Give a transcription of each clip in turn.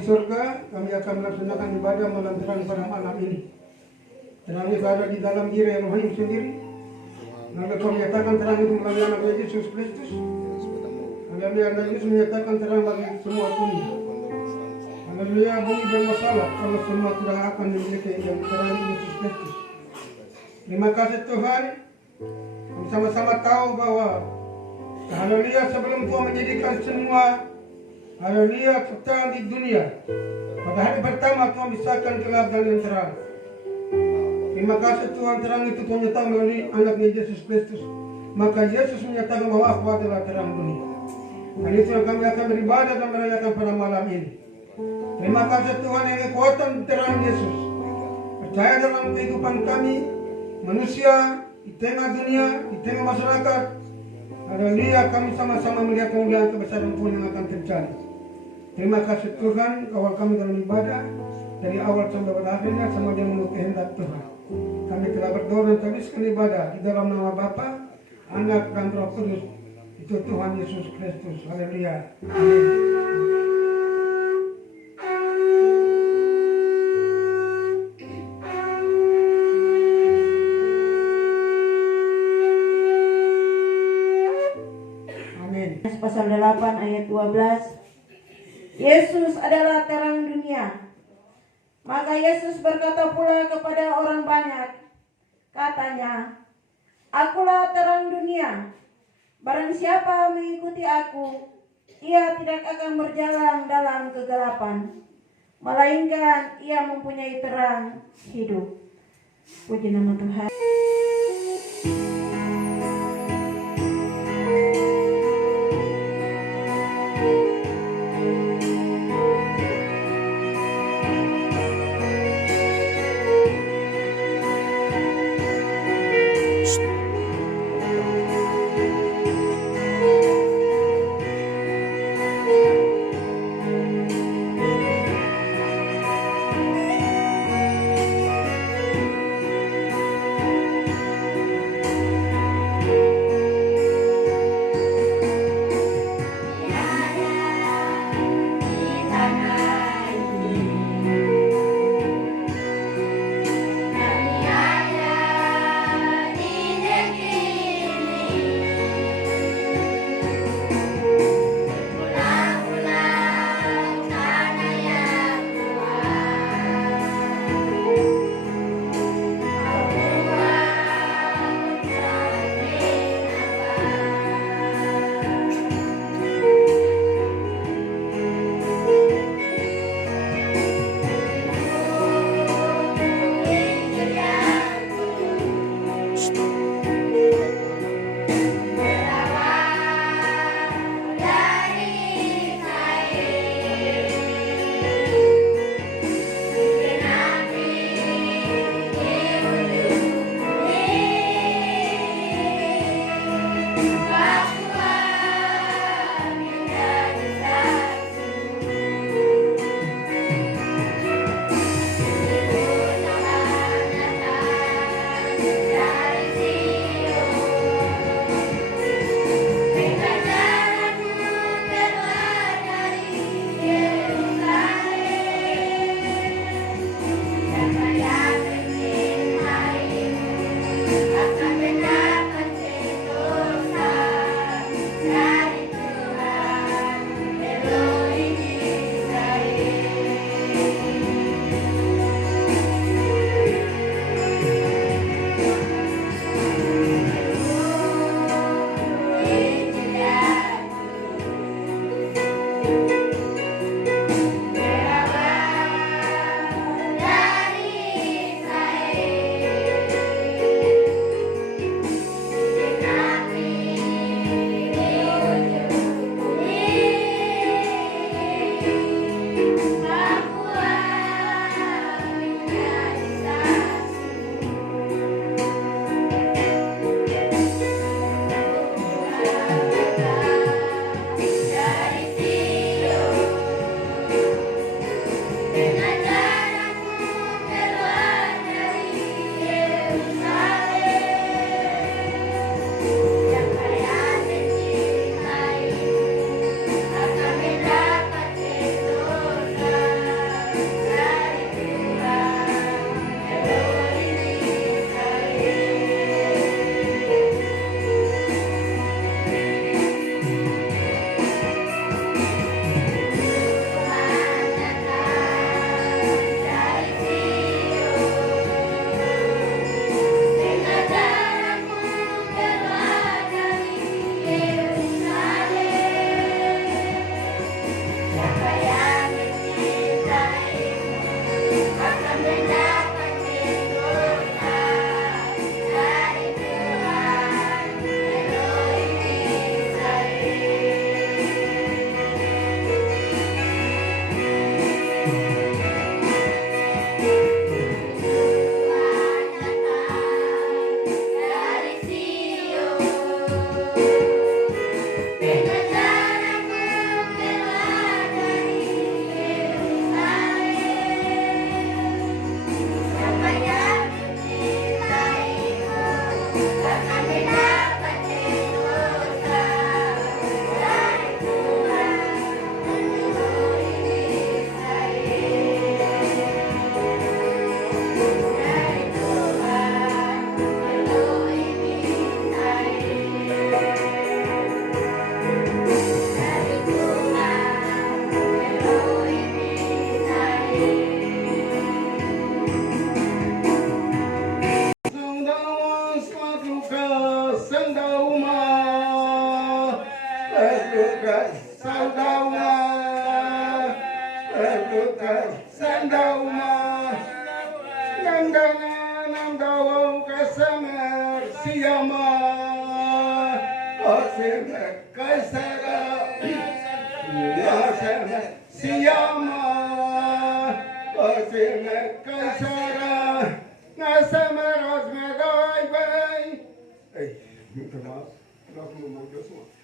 di surga, kami akan melaksanakan ibadah malam terang pada malam ini. Terang itu ada di dalam diri yang Maha sendiri. Lalu kami nyatakan terang itu melalui anak Yesus Kristus. Haleluya, anak Yesus menyatakan terang bagi semua dunia. Haleluya, bumi bermasalah kalau semua tidak akan memiliki yang terang Yesus Kristus. Terima kasih Tuhan. Kami sama-sama tahu bahwa haleluya, sebelum Tuhan menjadikan semua haleluya kekal di dunia, pada hari pertama Tuhan misahkan gelap dan yang terang. Terima kasih Tuhan, terang itu Tuhan nyatakan melalui anaknya Yesus Kristus. Maka Yesus menyatakan bahwa aku adalah terang dunia. Dan itu yang kami akan beribadah dan merayakan pada malam ini. Terima kasih Tuhan yang kekuatan terang Yesus percaya dalam kehidupan kami manusia di tengah dunia, di tengah masyarakat. Haleluya, kami sama-sama melihat kemuliaan kebesaran Tuhan yang akan terjadi. Terima kasih Tuhan, kawal kami dalam ibadah dari awal sampai pada akhirnya sama dia menurut kehendak Tuhan. Kami telah berdoa dan teruskan ibadah di dalam nama Bapa, Anak dan Roh Kudus. Itu Tuhan Yesus Kristus. Haleluya. Amin. Pasal 8 ayat 12. Yesus adalah terang dunia. Maka Yesus berkata pula kepada orang banyak, katanya, Akulah terang dunia. Barang siapa mengikuti aku, ia tidak akan berjalan dalam kegelapan, melainkan ia mempunyai terang hidup. Puji nama Tuhan.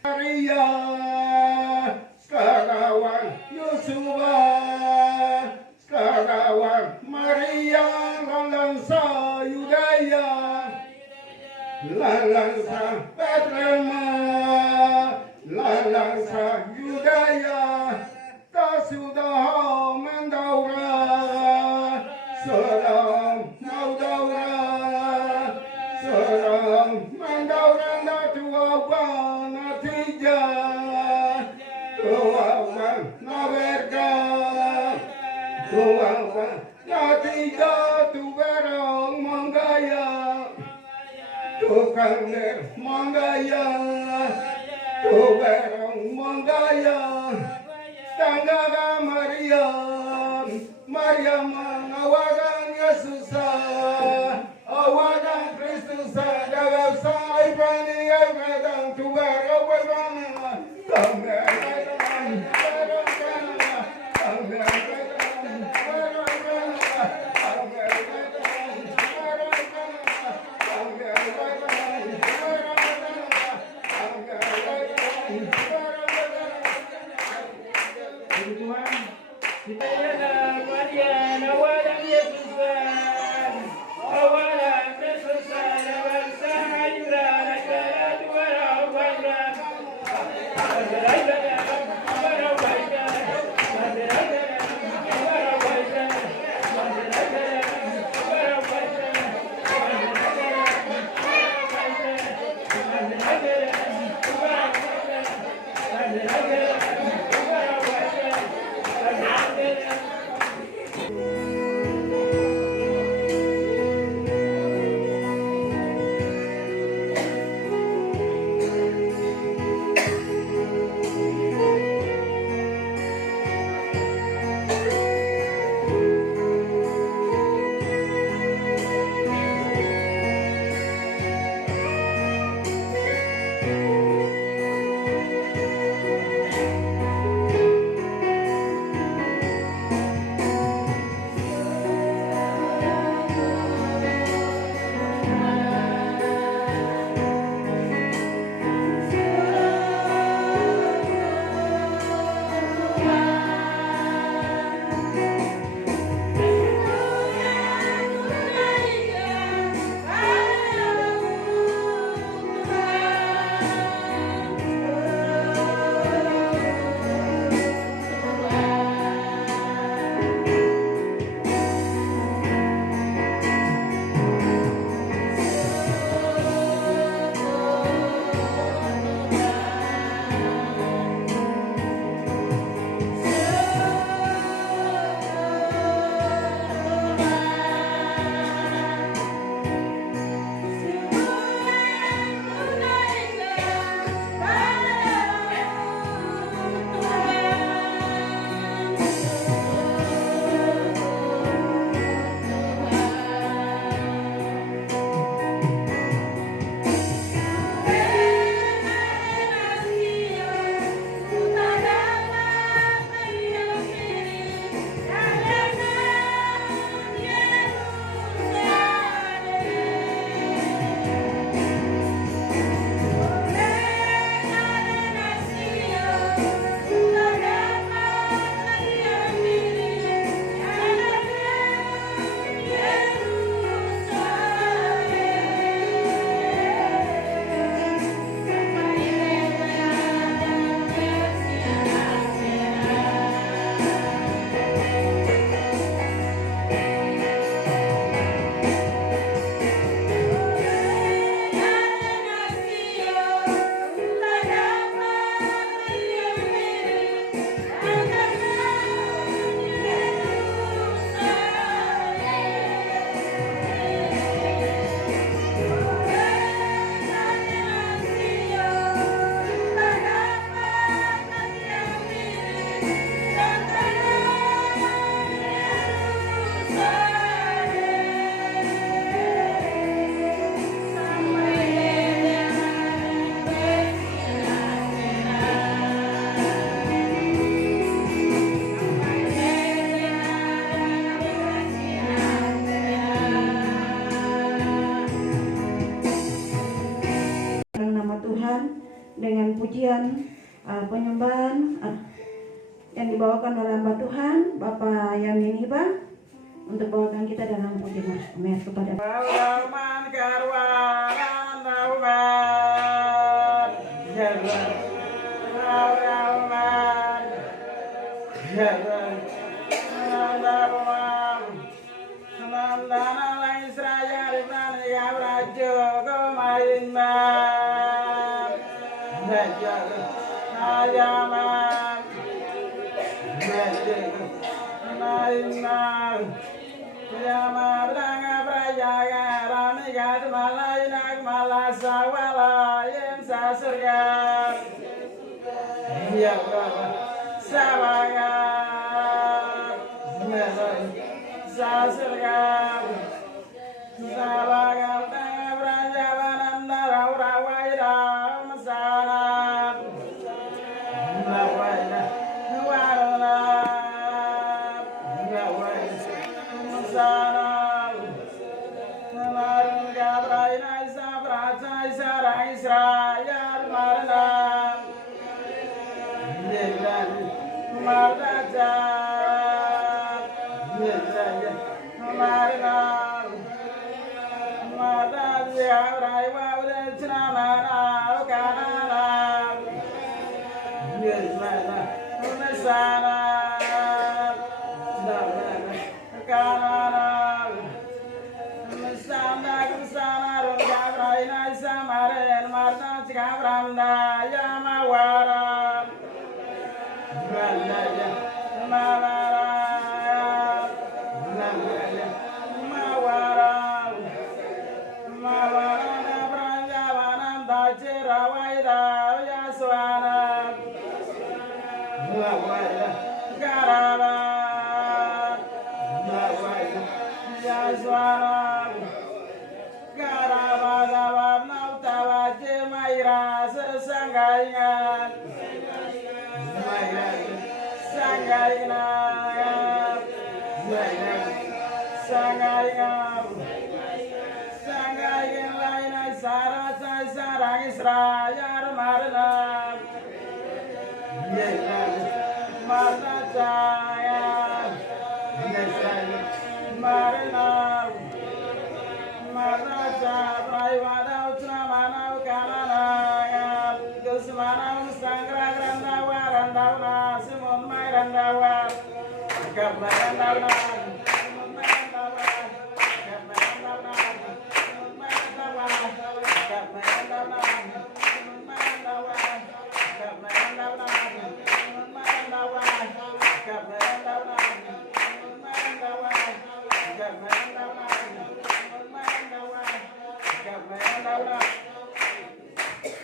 Maria, sekarang Yosuwa, sekarang Maria, lalangsa Yudaya, lalangsa Betlema, lalangsa Yudaya, tak sudah mendaura, sedang mendaura, sedang mendaura tua natija, tua naberga, tua natija tu berang manggaya, tu kanger manggaya, tu berang manggaya, tangga Maria, Maria mengawakan Yesus, awakan Kristus, dalam sai prani ayam tu berang dengan pujian penyembahan yang dibawakan oleh hamba Tuhan Bapak Yamin Hiba untuk bawakan kita dalam pujian mer kepada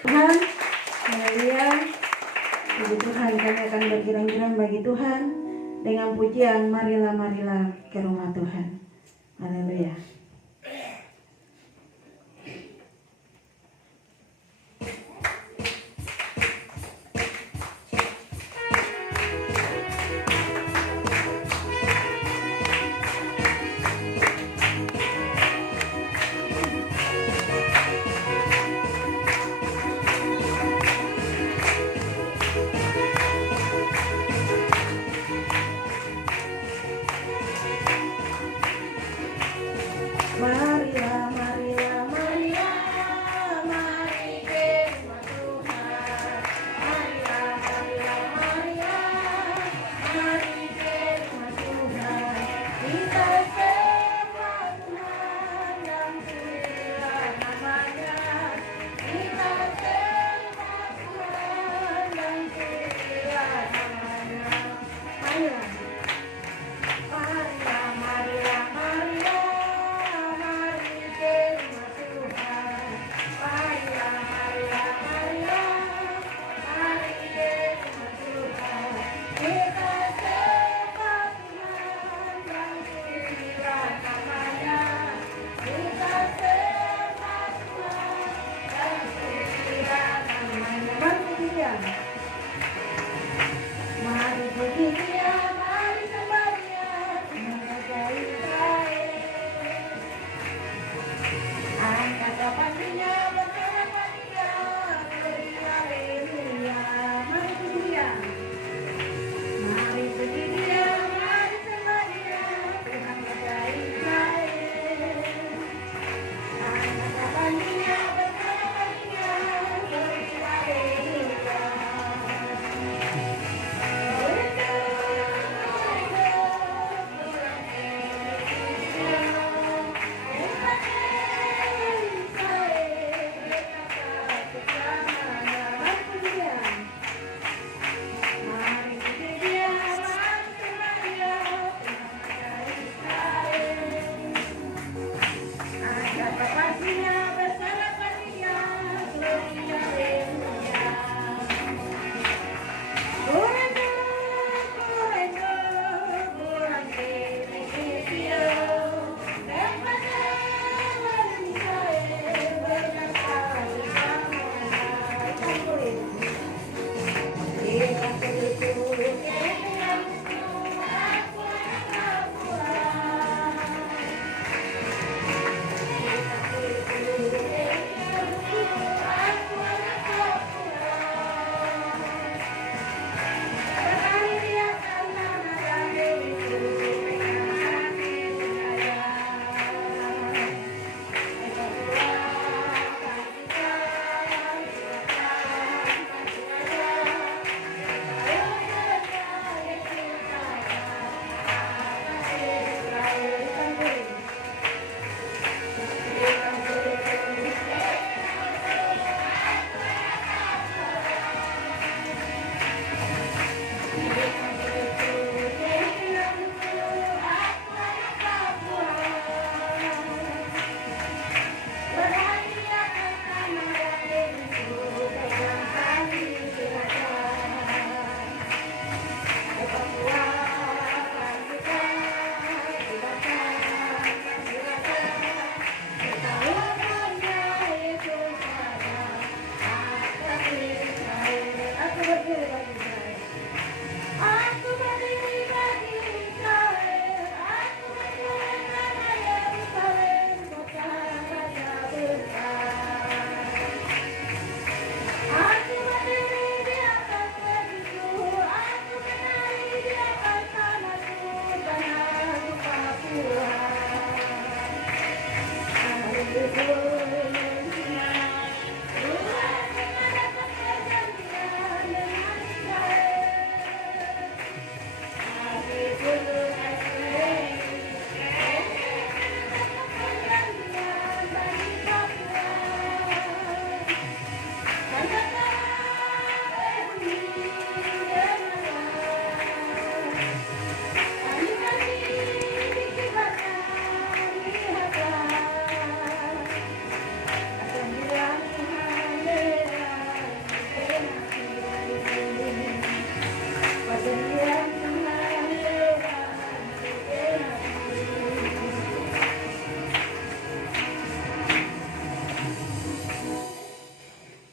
Tuhan. Haleluya. Puji Tuhan, kami akan bergirang-girang bagi Tuhan dengan pujian marilah marilah ke rumah Tuhan. Haleluya. Marilah, marilah, marilah, mari ke rumah Tuhan. Marilah, marilah, marilah, mari ke rumah Tuhan. Kita sembah Tuhan dan pujilah namanya. Kita sembah Tuhan dan pujilah namanya. Marilah, marilah, marilah, marilah. Mari puji Dia, mari sembah Dia, menghargai angkat kapakinya, berkata Dia, berilah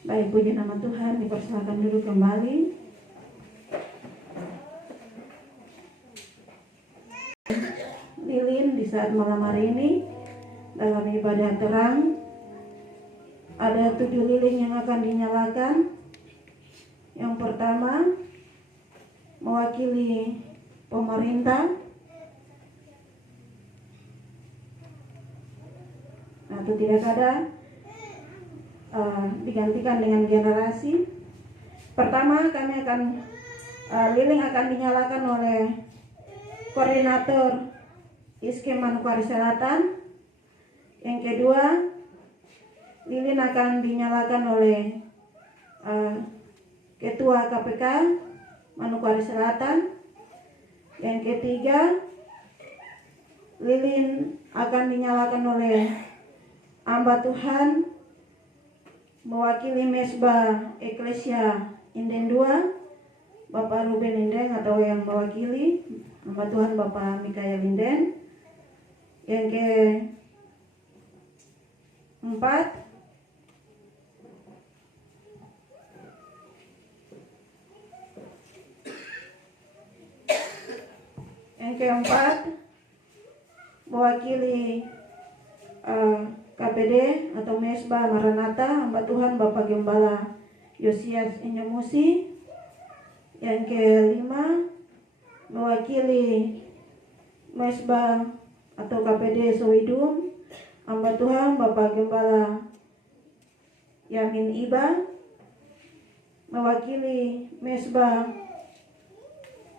Baik, puji nama Tuhan, dipersilakan duduk kembali. Lilin di saat malam hari ini dalam ibadah terang ada 7 lilin yang akan dinyalakan. Yang pertama mewakili pemerintah. Atau tidak ada digantikan dengan generasi. Pertama kami akan lilin akan dinyalakan oleh koordinator ISKIM Manokwari Selatan. Yang kedua, lilin akan dinyalakan oleh Ketua KPK Manokwari Selatan. Yang ketiga, lilin akan dinyalakan oleh hamba Tuhan mewakili Mesbah Eklesia Inden 2, Bapak Ruben Inden, atau yang mewakili hamba Tuhan Bapak Mikael Inden. Yang keempat, mewakili KPD atau Mesbah Maranatha, hamba Tuhan Bapak Gembala Yosias Inyamusi. Yang kelima, mewakili Mesbah atau KPD Sohidum, hamba Tuhan Bapak Gembala Yamin Iba. Mewakili Mesbah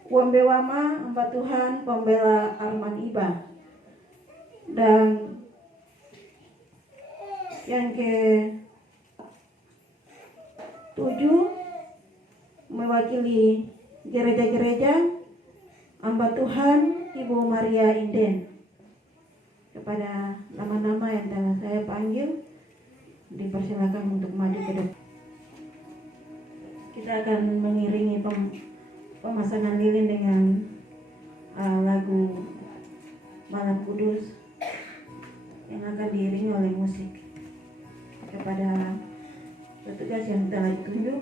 Wambewama, hamba Tuhan Pembela Arman Iba. Dan yang ke-7 mewakili gereja-gereja hamba Tuhan Ibu Maria Inden. Kepada nama-nama yang telah saya panggil, dipersilakan untuk maju ke depan. Kita akan mengiringi pemasangan lilin dengan lagu Malam Kudus yang akan diiringi oleh musik. Kepada petugas yang telah ditunjuk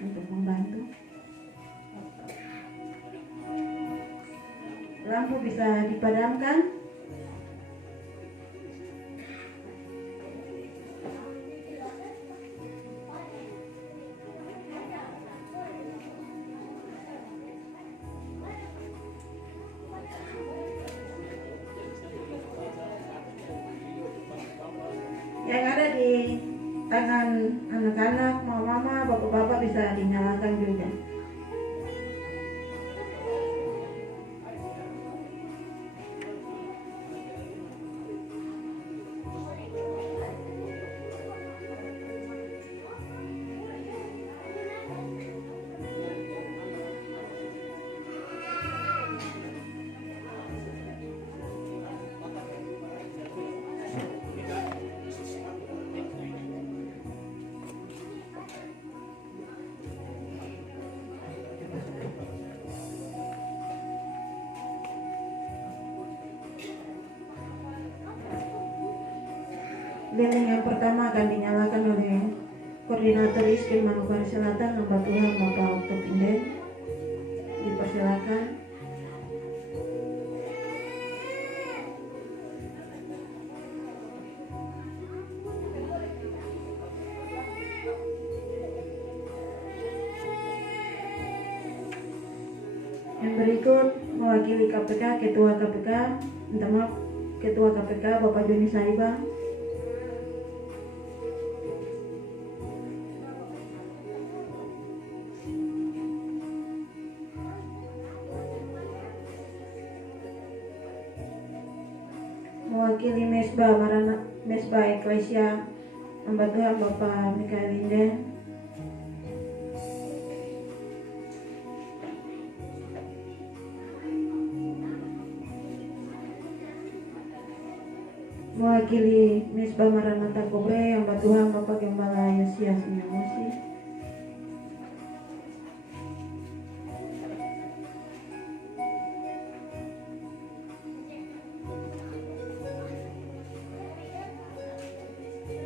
untuk membantu, lampu bisa dipadamkan. Yang ada di tangan anak-anak, mama-mama, bapak-bapak bisa dinyalakan juga. Lilin yang pertama akan dinyalakan oleh Koordinator ISKIM Manokwari Selatan, hamba Tuhan Bapak Oktob Inden. Dipersilakan. Yang berikut mewakili KPK, Ketua KPK, minta maaf, Ketua KPK Bapak Joni Saiba. Mewakili Mesbah Eklesia hamba Tuhan Bapak Mikael Inden. Mewakili Mesbah Maranatha Kobre hamba Tuhan Bapak Gembala Yosias Inyamusi.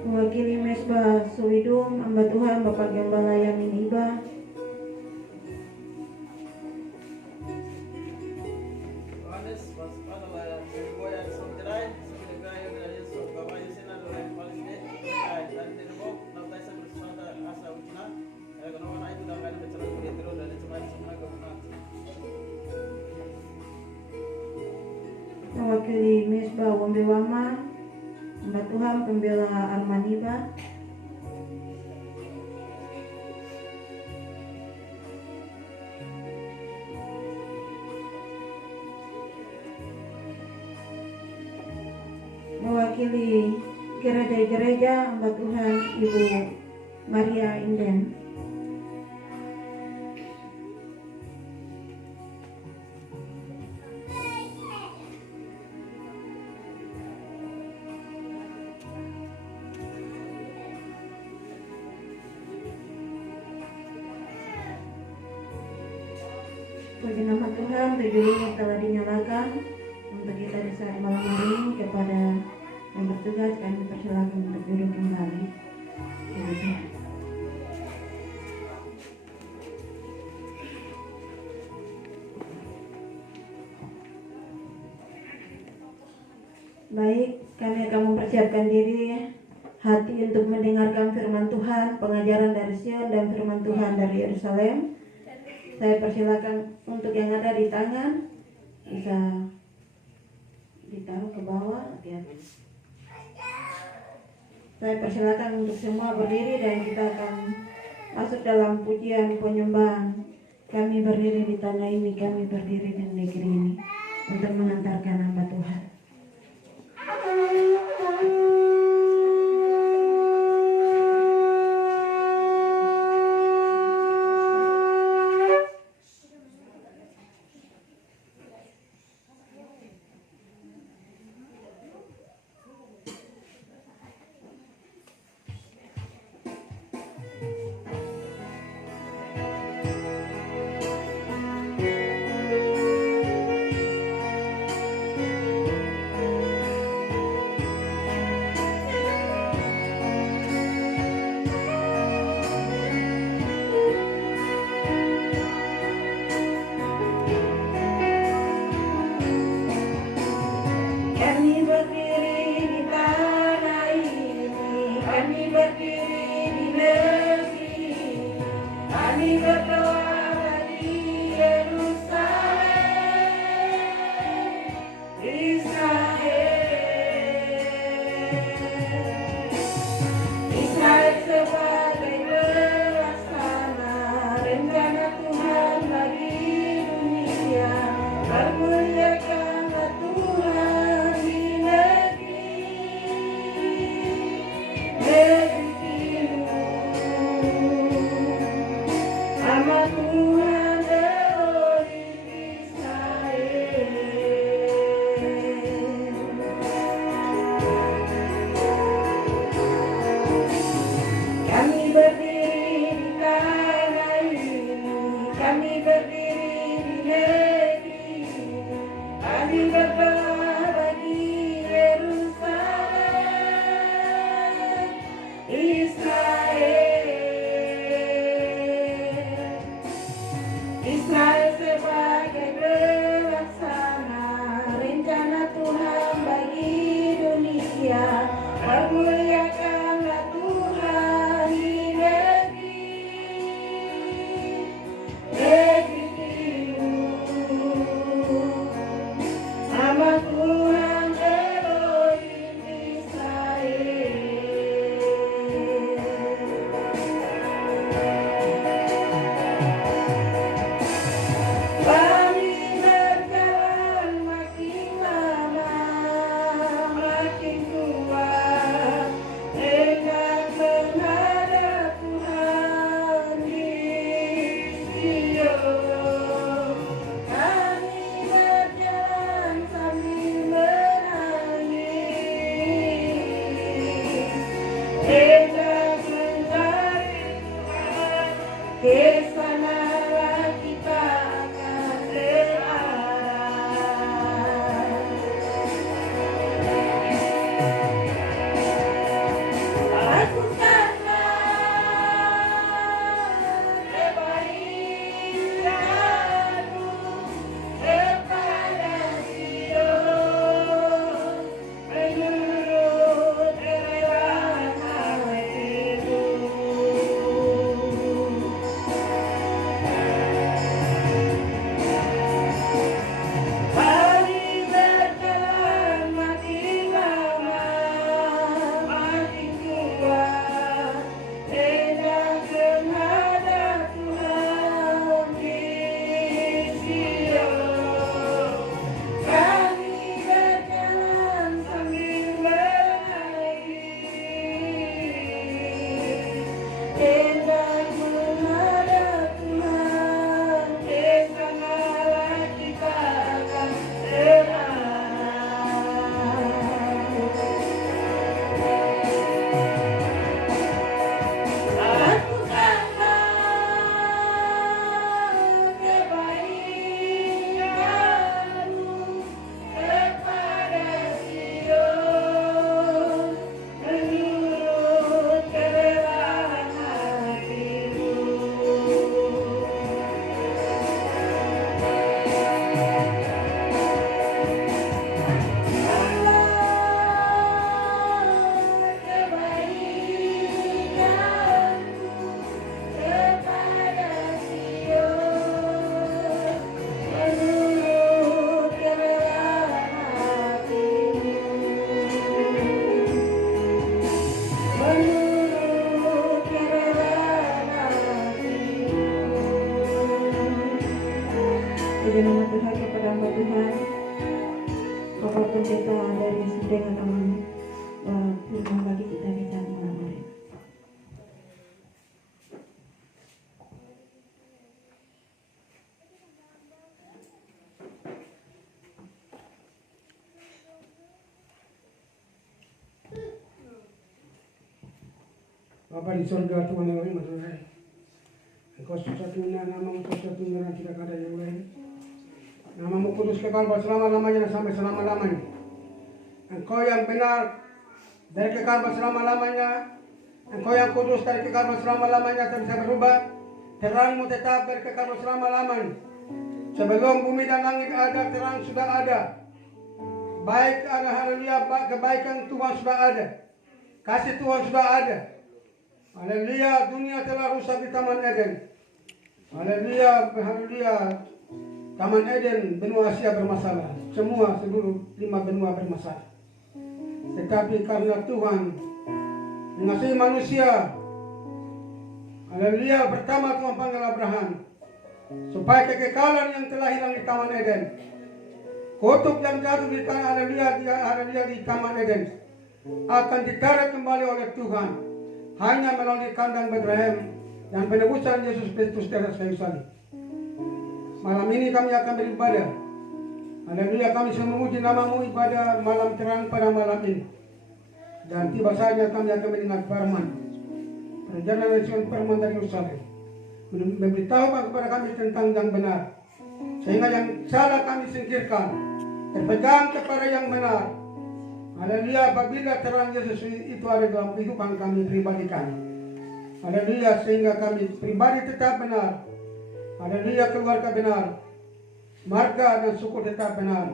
Mewakili Mesbah Suwidum, hamba Tuhan Bapak Gembala Yamin Iba, mewakili Mesbah Wombewama, hamba Tuhan Pembela Armaniba, mewakili gereja-gereja hamba Tuhan Ibu Maria Inden, puji nama Tuhan. 7 lilin telah dinyalakan untuk kita di saat malam hari ini. Kepada yang bertugas kami persilakan untuk duduk kembali. Puji Tuhan. Baik, kami akan mempersiapkan diri hati untuk mendengarkan firman Tuhan, pengajaran dari Sion dan firman Tuhan dari Yerusalem. Saya persilakan untuk yang ada di tangan bisa ditaruh ke bawah, hati-hati. Saya persilakan untuk semua berdiri dan kita akan masuk dalam pujian penyembahan. Kami berdiri di tanah ini, kami berdiri di negeri ini untuk mengantarkan hamba Tuhan. Puji nama Tuhan kepada hamba Tuhan Bapak Pendeta dari Sindeng akan firman bagi kita malam hari. Bapa di surga, Tuhan yang rahmat Tuhan. Engkau satu-satunya nama-Mu, satu-satunya dan tidak ada yang lain. Nama-Mu kudus kekal selama-lamanya dan sampai selama-lamanya. Engkau yang benar dari kekal selama-lamanya. Engkau yang kudus dari kekal selama-lamanya, tak bisa berubah. Terang-Mu tetap dari kekal selama-lamanya. Sebelum bumi dan langit ada, terang sudah ada. Baik ada, haleluya, kebaikan Tuhan sudah ada. Kasih Tuhan sudah ada. Haleluya, dunia telah rusak di Taman Eden. Haleluya, haleluya. Taman Eden, benua Asia bermasalah. Semua seluruh 5 benua bermasalah. Tetapi karena Tuhan mengasihi manusia, haleluya, pertama Tuhan panggil Abraham supaya kekekalan yang telah hilang di Taman Eden, kutuk yang jatuh di tanah, haleluya, di Taman Eden akan ditarik kembali oleh Tuhan hanya melalui kandang Bethlehem dan penebusan Yesus Kristus di atas kayu salib. Malam ini kami akan beribadah. Haleluya, kami sedang memuji nama-Mu, ibadah malam terang pada malam ini. Dan tiba saja kami akan mendengar firman. Perjalanan firman dari Yerusalem memberitahu kepada kami tentang yang benar, sehingga yang salah kami singkirkan, terpegang kepada yang benar. Haleluya, apabila terang Yesus itu ada dalam kehidupan kami pribadi kami. Haleluya, sehingga kami pribadi tetap benar. Haleluya, keluarga benar, marga dan suku tetap benar,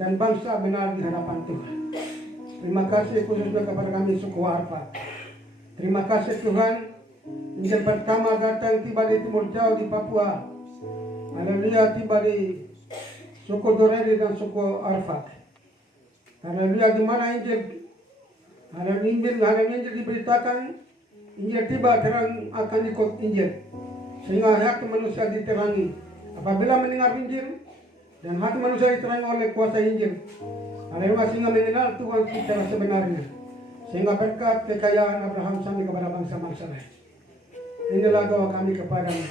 dan bangsa benar di hadapan Tuhan. Terima kasih khususnya kepada kami suku Arfa. Terima kasih Tuhan, Injil pertama datang tiba di timur jauh di Papua. Haleluya, tiba di suku Doreli dan suku Arfa. Haleluya, di mana Injil, Injil diberitakan, Injil tiba, terang akan ikut Injil, sehingga hati manusia diterangi apabila mendengar Injil, dan hati manusia diterangi oleh kuasa Injil. Haleluya, sehingga mengenal Tuhan secara sebenarnya, sehingga berkat kekayaan Abraham sampai kepada bangsa-bangsa lain. Inilah doa kami kepadamu.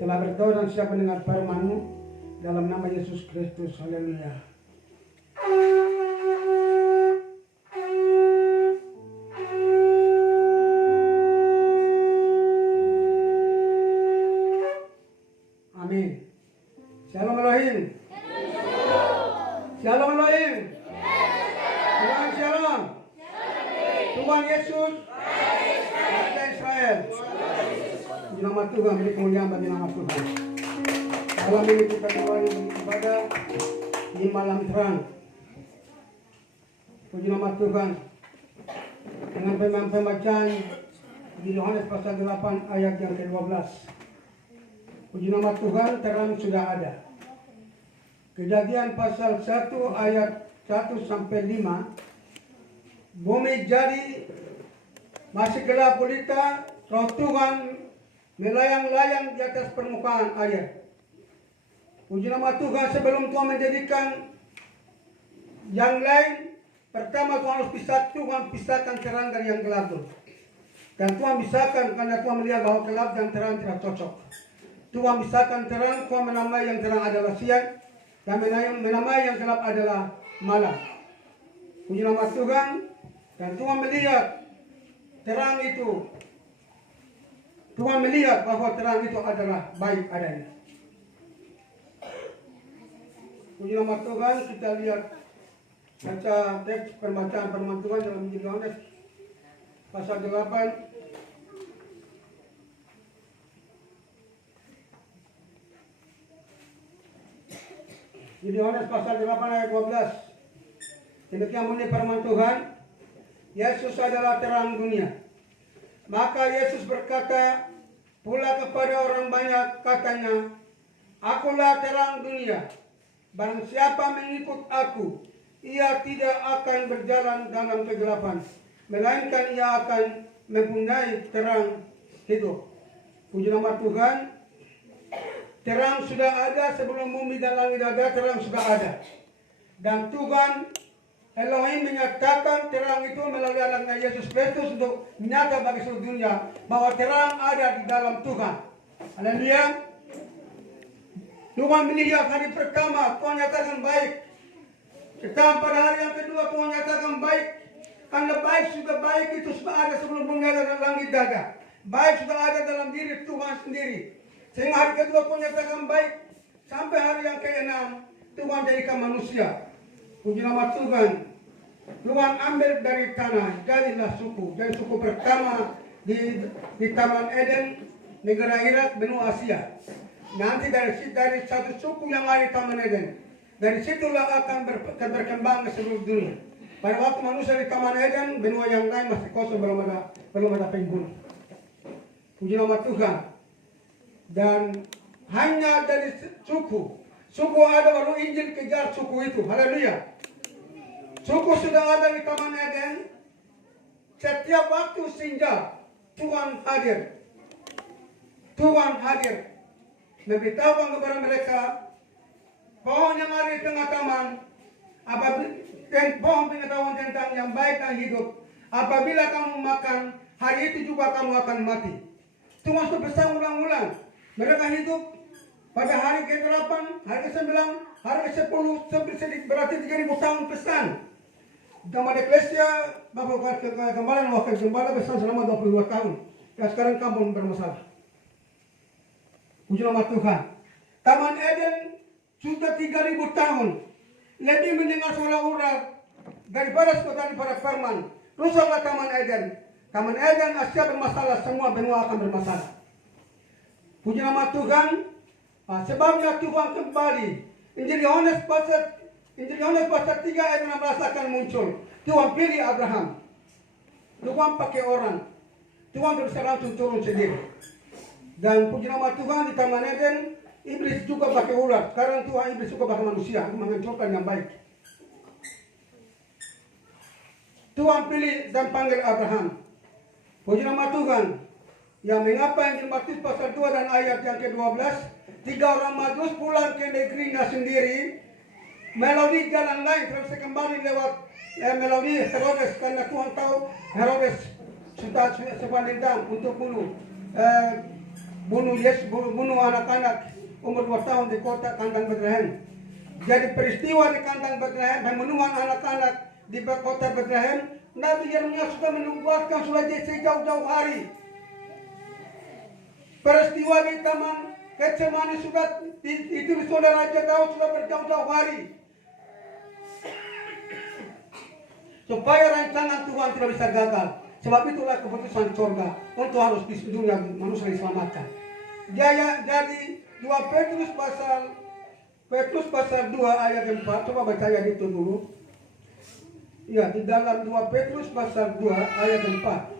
Telah berdoa dan siap mendengar firman-Mu dalam nama Yesus Kristus. Haleluya. Amin. Shalom Elohim. Shalom Elohim. Tuhan shalom. Tuhan Yesus. Bangsa Israel. Di nama Tuhan, beri kemuliaan bagi nama Tuhan. Malam ini kita kembali beribadah di malam terang. Puji nama Tuhan. Dengan pembacaan di Yohanes pasal 8 ayat yang ke-12. Puji nama Tuhan, terang sudah ada. Kejadian pasal 1 ayat 1 sampai 5. Bumi jadi masih gelap gulita, roh Tuhan melayang-layang di atas permukaan air. Puji nama Tuhan, sebelum Tuhan menjadikan yang lain, pertama Tuhan harus pisahkan terang dari yang gelap itu. Dan Tuhan pisahkan karena Tuhan melihat bahwa gelap dan terang tidak cocok. Tuhan pisahkan terang, Tuhan menamai yang terang adalah siang, dan menamai yang gelap adalah malam. Puji nama Tuhan, dan Tuhan melihat terang itu. Tuhan melihat bahwa terang itu adalah baik adanya. Puji nama Tuhan, kita lihat baca teks pembacaan firman Tuhan dalam Injil Yohanes pasal 8. Di Yohanes pasal 8 ayat 12. Demikian bunyi firman Tuhan, Yesus adalah terang dunia. Maka Yesus berkata pula kepada orang banyak, katanya, Akulah terang dunia. Barang siapa mengikut aku, ia tidak akan berjalan dalam kegelapan, melainkan ia akan mempunyai terang hidup. Puji nama Tuhan. terang sudah ada sebelum bumi dan langit ada, terang sudah ada. Dan Tuhan Elohim menyatakan terang itu melalui anaknya Yesus Kristus untuk menyata bagi seluruh dunia bahwa terang ada di dalam Tuhan. Haleluya. Tuhan melihat hari pertama, Tuhan nyatakan baik. Kita pada hari yang kedua, Tuhan nyatakan baik. Karena baik sudah baik itu sudah ada sebelum bumi dan langit ada. Baik sudah ada dalam diri Tuhan sendiri. Sehingga hari kedua Tuhan nyatakan baik. Sampai hari yang ke-6, Tuhan jadikan manusia. Puji nama Tuhan. Tuhan ambil dari tanah, jadilah suku. Dari suku pertama di Taman Eden, negara Irak, benua Asia. Nanti dari satu suku yang lain di Taman Eden. Dari situlah akan berkembang ke seluruh dunia. Pada waktu manusia di Taman Eden, benua yang lain masih kosong, belum ada penghuni. Puji nama Tuhan. Dan hanya dari suku ada baru Injil kejar suku itu. Haleluya. Suku sudah ada di Taman Eden. Setiap waktu senja Tuhan hadir. Tuhan hadir. Memberitahukan kepada mereka pohon yang ada di tengah taman, dan pohon pengetahuan tentang yang baik dan hidup. Apabila kamu makan, hari itu juga kamu akan mati. Tuhan sudah pesan ulang-ulang. Mereka hidup pada hari ke-8, hari ke-9, hari ke-10, berarti 3.000 tahun pesan. Dalam Eklesia, Bapak kembali wakil gembala pesan selama 22 tahun. Ya sekarang kamu bermasalah. Puji nama Tuhan. Taman Eden sudah 3.000 tahun. Lebih mendengar suara ular daripada firman. Rusaklah Taman Eden. Taman Eden Asia bermasalah, semua benua akan bermasalah. Puji nama Tuhan. Sebabnya Tuhan kembali. Injil Yohanes pasal 3 ayat 16 akan muncul. Tuhan pilih Abraham. Tuhan pakai orang. Tuhan bisa langsung turun sendiri. Dan puji nama Tuhan di Taman Eden, iblis juga pakai ular. Sekarang Tuhan iblis juga pakai manusia untuk menghancurkan yang baik. Tuhan pilih dan panggil Abraham. Puji nama Tuhan. Yang mengapa Injil Matius pasal 2 dan ayat yang ke-12, 3 orang majus pulang ke negerinya sendiri melalui jalan lain, terus kembali lewat melalui Herodes, karena Tuhan tahu Herodes sudah dendam untuk bunuh anak-anak umur 2 tahun di kota kandang Betlehem. Jadi peristiwa di kandang Betlehem, pembunuhan anak-anak di kota Betlehem, Nabi Yeremia sudah menubuatkan sudah sejauh-jauh hari. Peristiwa di Taman Getsemani sudah ditulis oleh Raja Daud sudah berjauh-jauh hari. Supaya rancangan Tuhan tidak bisa gagal. Sebab itulah keputusan surga untuk harus di dunia manusia diselamatkan. Jadi 2 Petrus pasal 2 ayat 4. Coba baca ayat itu dulu. Ya, di dalam 2 Petrus pasal 2 ayat 4.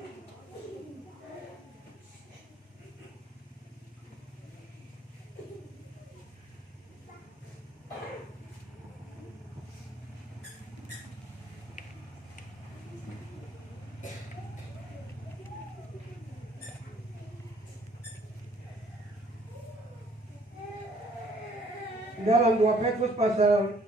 Dalam 2 Petrus pasal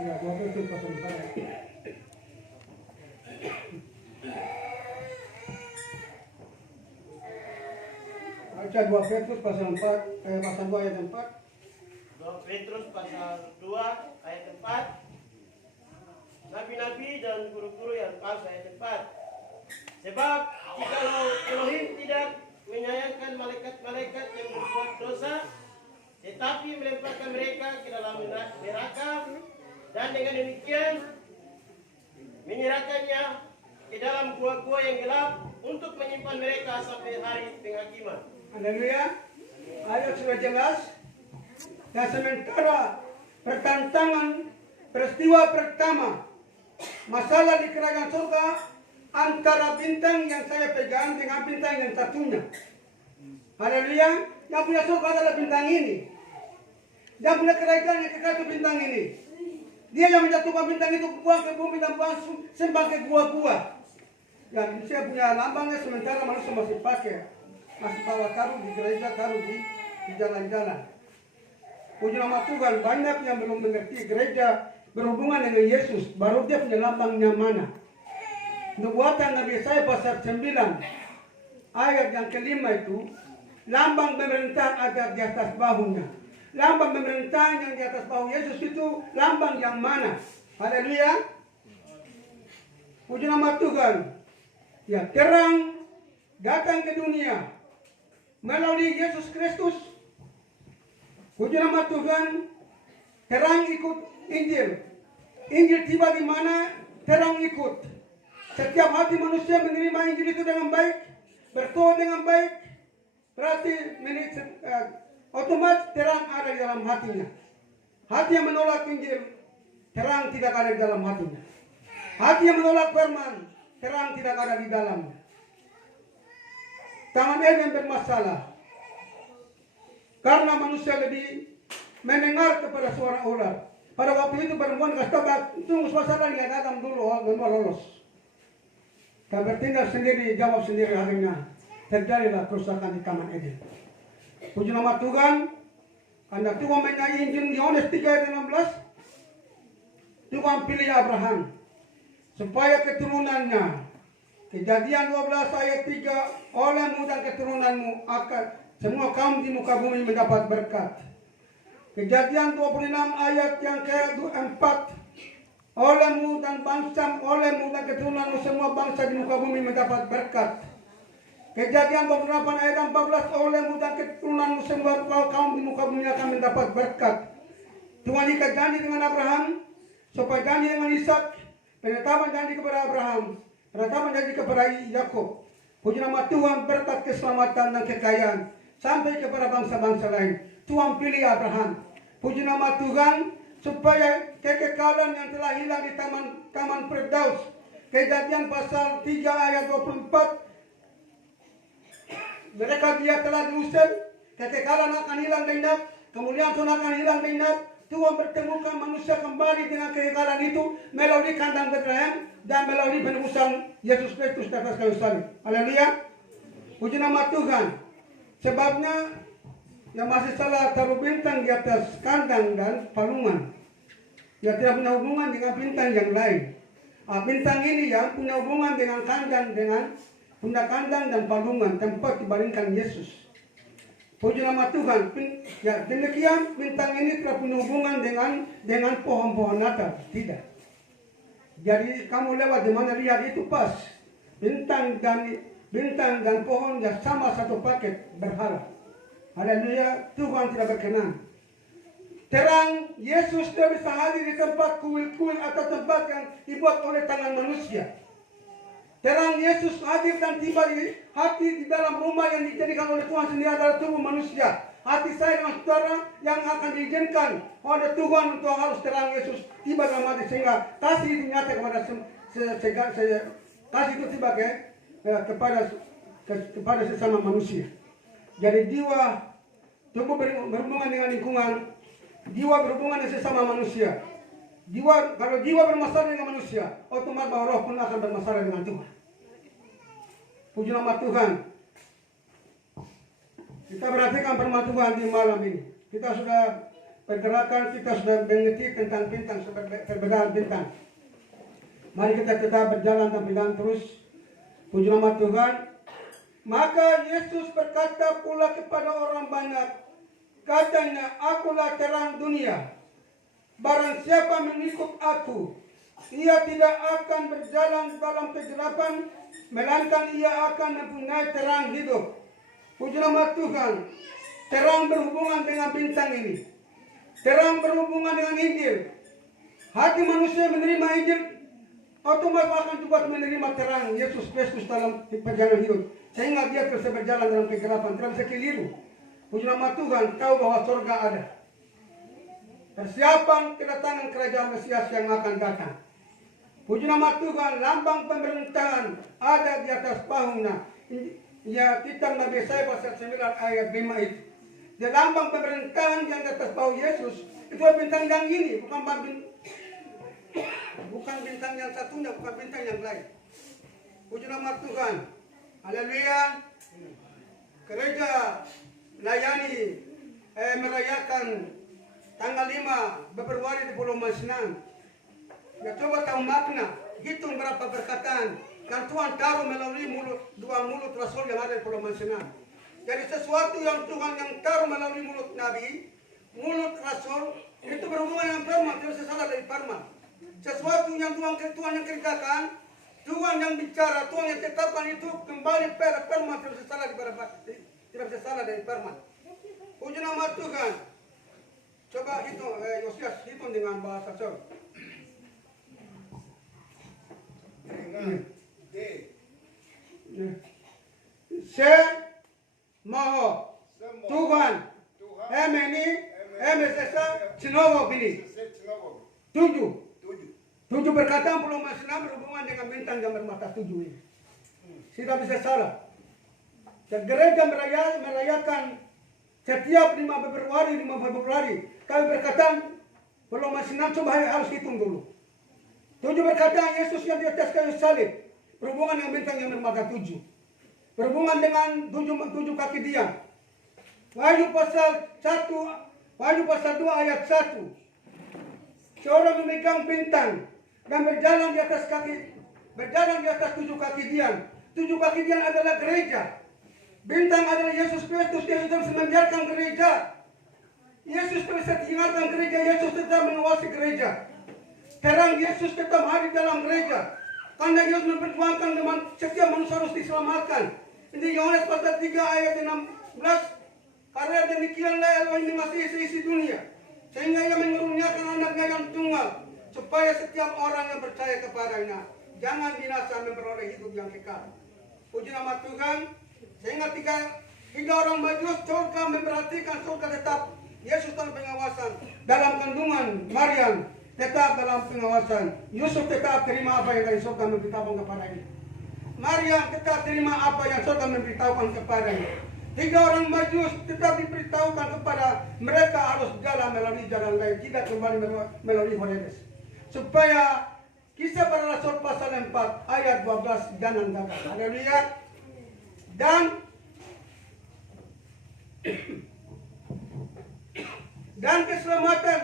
ya 2 Petrus pasal 4. Baca 2 Petrus pasal 4 pasal 2 ayat 4. 2 Petrus pasal 2 ayat 4. Nabi-nabi dan guru-guru yang palsu ayat 4. Sebab jikalau Elohim tidak menyayangkan malaikat-malaikat yang berbuat dosa, tetapi melemparkan mereka ke dalam neraka, dan dengan demikian menyerahkannya ke dalam gua-gua yang gelap untuk menyimpan mereka sampai hari penghakiman. Haleluya. Ayat sudah jelas. Dan sementara pertentangan peristiwa pertama masalah di kerajaan surga antara bintang yang saya pegang dengan bintang yang satunya. Haleluya. Yang punya surga adalah bintang ini. Yang punya kerajaan yang kekal itu bintang ini. Dia yang menjatuhkan bintang itu buang ke bumi dan buang sembah ke gua-gua. Yang saya punya lambangnya sementara manusia masih pakai. Masih bawa taruh di gereja, taruh di jalan-jalan. Puji nama Tuhan, banyak yang belum mengerti gereja berhubungan dengan Yesus. Baru dia punya lambangnya mana. Nubuatan Nabi Yesaya pasal 9 ayat yang kelima itu, lambang pemerintahan ada di atas bahunya. Lambang pemerintahan yang di atas bahu Yesus itu lambang yang mana? Haleluya. Puji nama Tuhan. Ya, terang datang ke dunia melalui Yesus Kristus. Puji nama Tuhan. Terang ikut Injil. Injil tiba di mana, terang ikut. Setiap hati manusia menerima Injil itu dengan baik, bertobat dengan baik, berarti otomatis terang ada di dalam hatinya. Hati yang menolak Injil, terang tidak ada di dalam hatinya. Hati yang menolak firman, terang tidak ada di dalamnya. Tangan Eden bermasalah karena manusia lebih mendengar kepada suara ular. Pada waktu itu perempuan kata, tunggu suasana lihat Adam dulu, gemar lolos. Dan bertindak sendiri, jawab sendiri, akhirnya terjadilah kerusakan di Taman Eden. Puji nama Tuhan. Anda Tuhan menyanyi Injil Yohanes 3 ayat 16. Tuhan pilih Abraham supaya keturunannya. Kejadian 12 ayat 3, olehmu dan keturunanmu akan semua kaum di muka bumi mendapat berkat. Kejadian 26 ayat yang ke-4, olehmu dan keturunanmu semua bangsa di muka bumi mendapat berkat. Kejadian 28 ayat 14, olehmu dan keturunanmu semua kaum di muka bumi akan mendapat berkat. Tuhan ikat janji dengan Abraham, supaya janji dengan Ishak, penetapan janji kepada Abraham, penetapan janji kepada Yakub. Puji nama Tuhan, berkat keselamatan dan kekayaan sampai kepada bangsa-bangsa lain. Tuhan pilih Abraham. Puji nama Tuhan, supaya kekekalan yang telah hilang di Taman Firdaus. Kejadian pasal 3 ayat 24. Mereka dia telah diusir, kekekalan akan hilang dengan, kemuliaan Tuhan akan hilang dengan. Tuhan bertemukan manusia kembali dengan kekekalan itu melalui kandang Betlehem dan melalui penebusan Yesus Kristus di atas kayu salib. Haleluya. Puji nama Tuhan. Sebabnya yang masih salah taruh bintang di atas kandang dan palungan. Ya tidak punya hubungan dengan bintang yang lain. Bintang ini yang punya hubungan dengan kandang, punya kandang dan palungan, tempat dibandingkan Yesus. Puji nama Tuhan. Ya demikian bintang ini tidak punya hubungan dengan pohon-pohon Natal, tidak. Jadi kamu lewat di mana lihat itu pas. Bintang dan pohon ya sama satu paket berhala. Haleluya, Tuhan tidak berkenan. Terang Yesus tidak bisa hadir di tempat kuil-kuil atau tempat yang dibuat oleh tangan manusia. Terang Yesus hadir dan tiba di hati di dalam rumah yang dijadikan oleh Tuhan sendiri adalah tubuh manusia. Hati saya dengan saudara yang akan diizinkan oleh Tuhan untuk harus terang Yesus tiba dalam hati, sehingga kasih itu nyata kasih itu tiba kepada sesama manusia. Jadi jiwa tubuh berhubungan dengan lingkungan, jiwa berhubungan dengan sesama manusia. Kalau jiwa bermasalah dengan manusia, otomatis bahwa roh pun akan bermasalah dengan Tuhan. Puji nama Tuhan. Kita perhatikan firman Tuhan di malam ini. Kita sudah pergerakan, kita sudah mengerti tentang bintang, perbedaan bintang. Mari kita tetap berjalan dan bilang terus. Puji nama Tuhan. Maka Yesus berkata pula kepada orang banyak, katanya, akulah terang dunia. Barang siapa mengikut aku, ia tidak akan berjalan dalam kegelapan, melainkan ia akan mempunyai terang hidup. Puji nama Tuhan. Terang berhubungan dengan bintang ini. Terang berhubungan dengan Injil. Hati manusia menerima Injil, otomatis akan juga menerima terang Yesus Kristus dalam perjalanan hidup. Sehingga dia terus berjalan dalam kegelapan, tidak bisa keliru. Puji nama Tuhan, tahu bahwa surga ada. Persiapan kedatangan kerajaan Mesias yang akan datang. Puji nama Tuhan, lambang pemerintahan ada di atas bahunya. Ya, kitab Nabi Yesaya pasal 9 ayat 5 itu. Di lambang pemerintahan yang di atas bahu Yesus, itu bintang yang ini, bukan bukan bintang yang satunya, bukan bintang yang lain. Puji nama Tuhan. Haleluya. Gereja layani merayakan tanggal 5 Februari di Pulau Masinang. Ya coba tahu makna, hitung berapa perkataan yang Tuhan taruh melalui dua mulut rasul yang ada di Pulau Masinang. Jadi sesuatu yang Tuhan yang taruh melalui mulut nabi, mulut rasul, itu berhubungan dengan firman, tidak salah dari firman. Sesuatu yang Tuhan yang kerjakan, Tuhan yang bicara, Tuhan yang tetapkan itu kembali pada firman, tidak bisa salah dari firman. Puji nama Tuhan. Coba hitung, Yosias hitung dengan bahasa Jawa. Se maho Tuhan emeni emesesa cinowo bini 7 perkataan Pulau Masinang berhubungan dengan bintang yang bermata 7 ini. Tidak bisa salah. Dan gereja merayakan setiap 5 Februari. Kami berkata Pulau Masinang coba harus hitung dulu. 7 perkataan Yesus yang di atas kayu salib berhubungan dengan bintang yang bermata 7. Berhubungan dengan 7 kaki dia. Wahyu pasal 2 ayat 1. Seorang memegang bintang dan berjalan di atas 7 kaki dia. 7 kaki dia adalah gereja. Bintang adalah Yesus Kristus. Yesus tidak bisa membiarkan gereja. Yesus tidak bisa tinggalkan gereja. Yesus tetap menguasai gereja. Terang Yesus tetap hadir dalam gereja. Karena Yesus memperjuangkan dengan setiap manusia harus diselamatkan. Ini Yohanes pasal 3 ayat 16. Karena demikianlah Elohim mengasihi seisi dunia, sehingga ia mengaruniakan anaknya yang tunggal, supaya setiap orang yang percaya kepadanya jangan binasa, memperoleh hidup yang kekal. Puji nama Tuhan. Sehingga tiga orang majus surga memperhatikan surga tetap Yesus dalam pengawasan. Dalam kandungan Maryam tetap dalam pengawasan. Yusuf tetap terima apa yang dari surga memberitahukan kepadanya. Maryam tetap terima apa yang surga memberitahukan kepadanya. 3 orang majus tetap diberitahukan kepada mereka harus jalan melalui jalan lain, tidak kembali melalui Herodes. Supaya Kisah Para Rasul pasal 4 ayat 12 jangan gagal. Haleluya. Dan keselamatan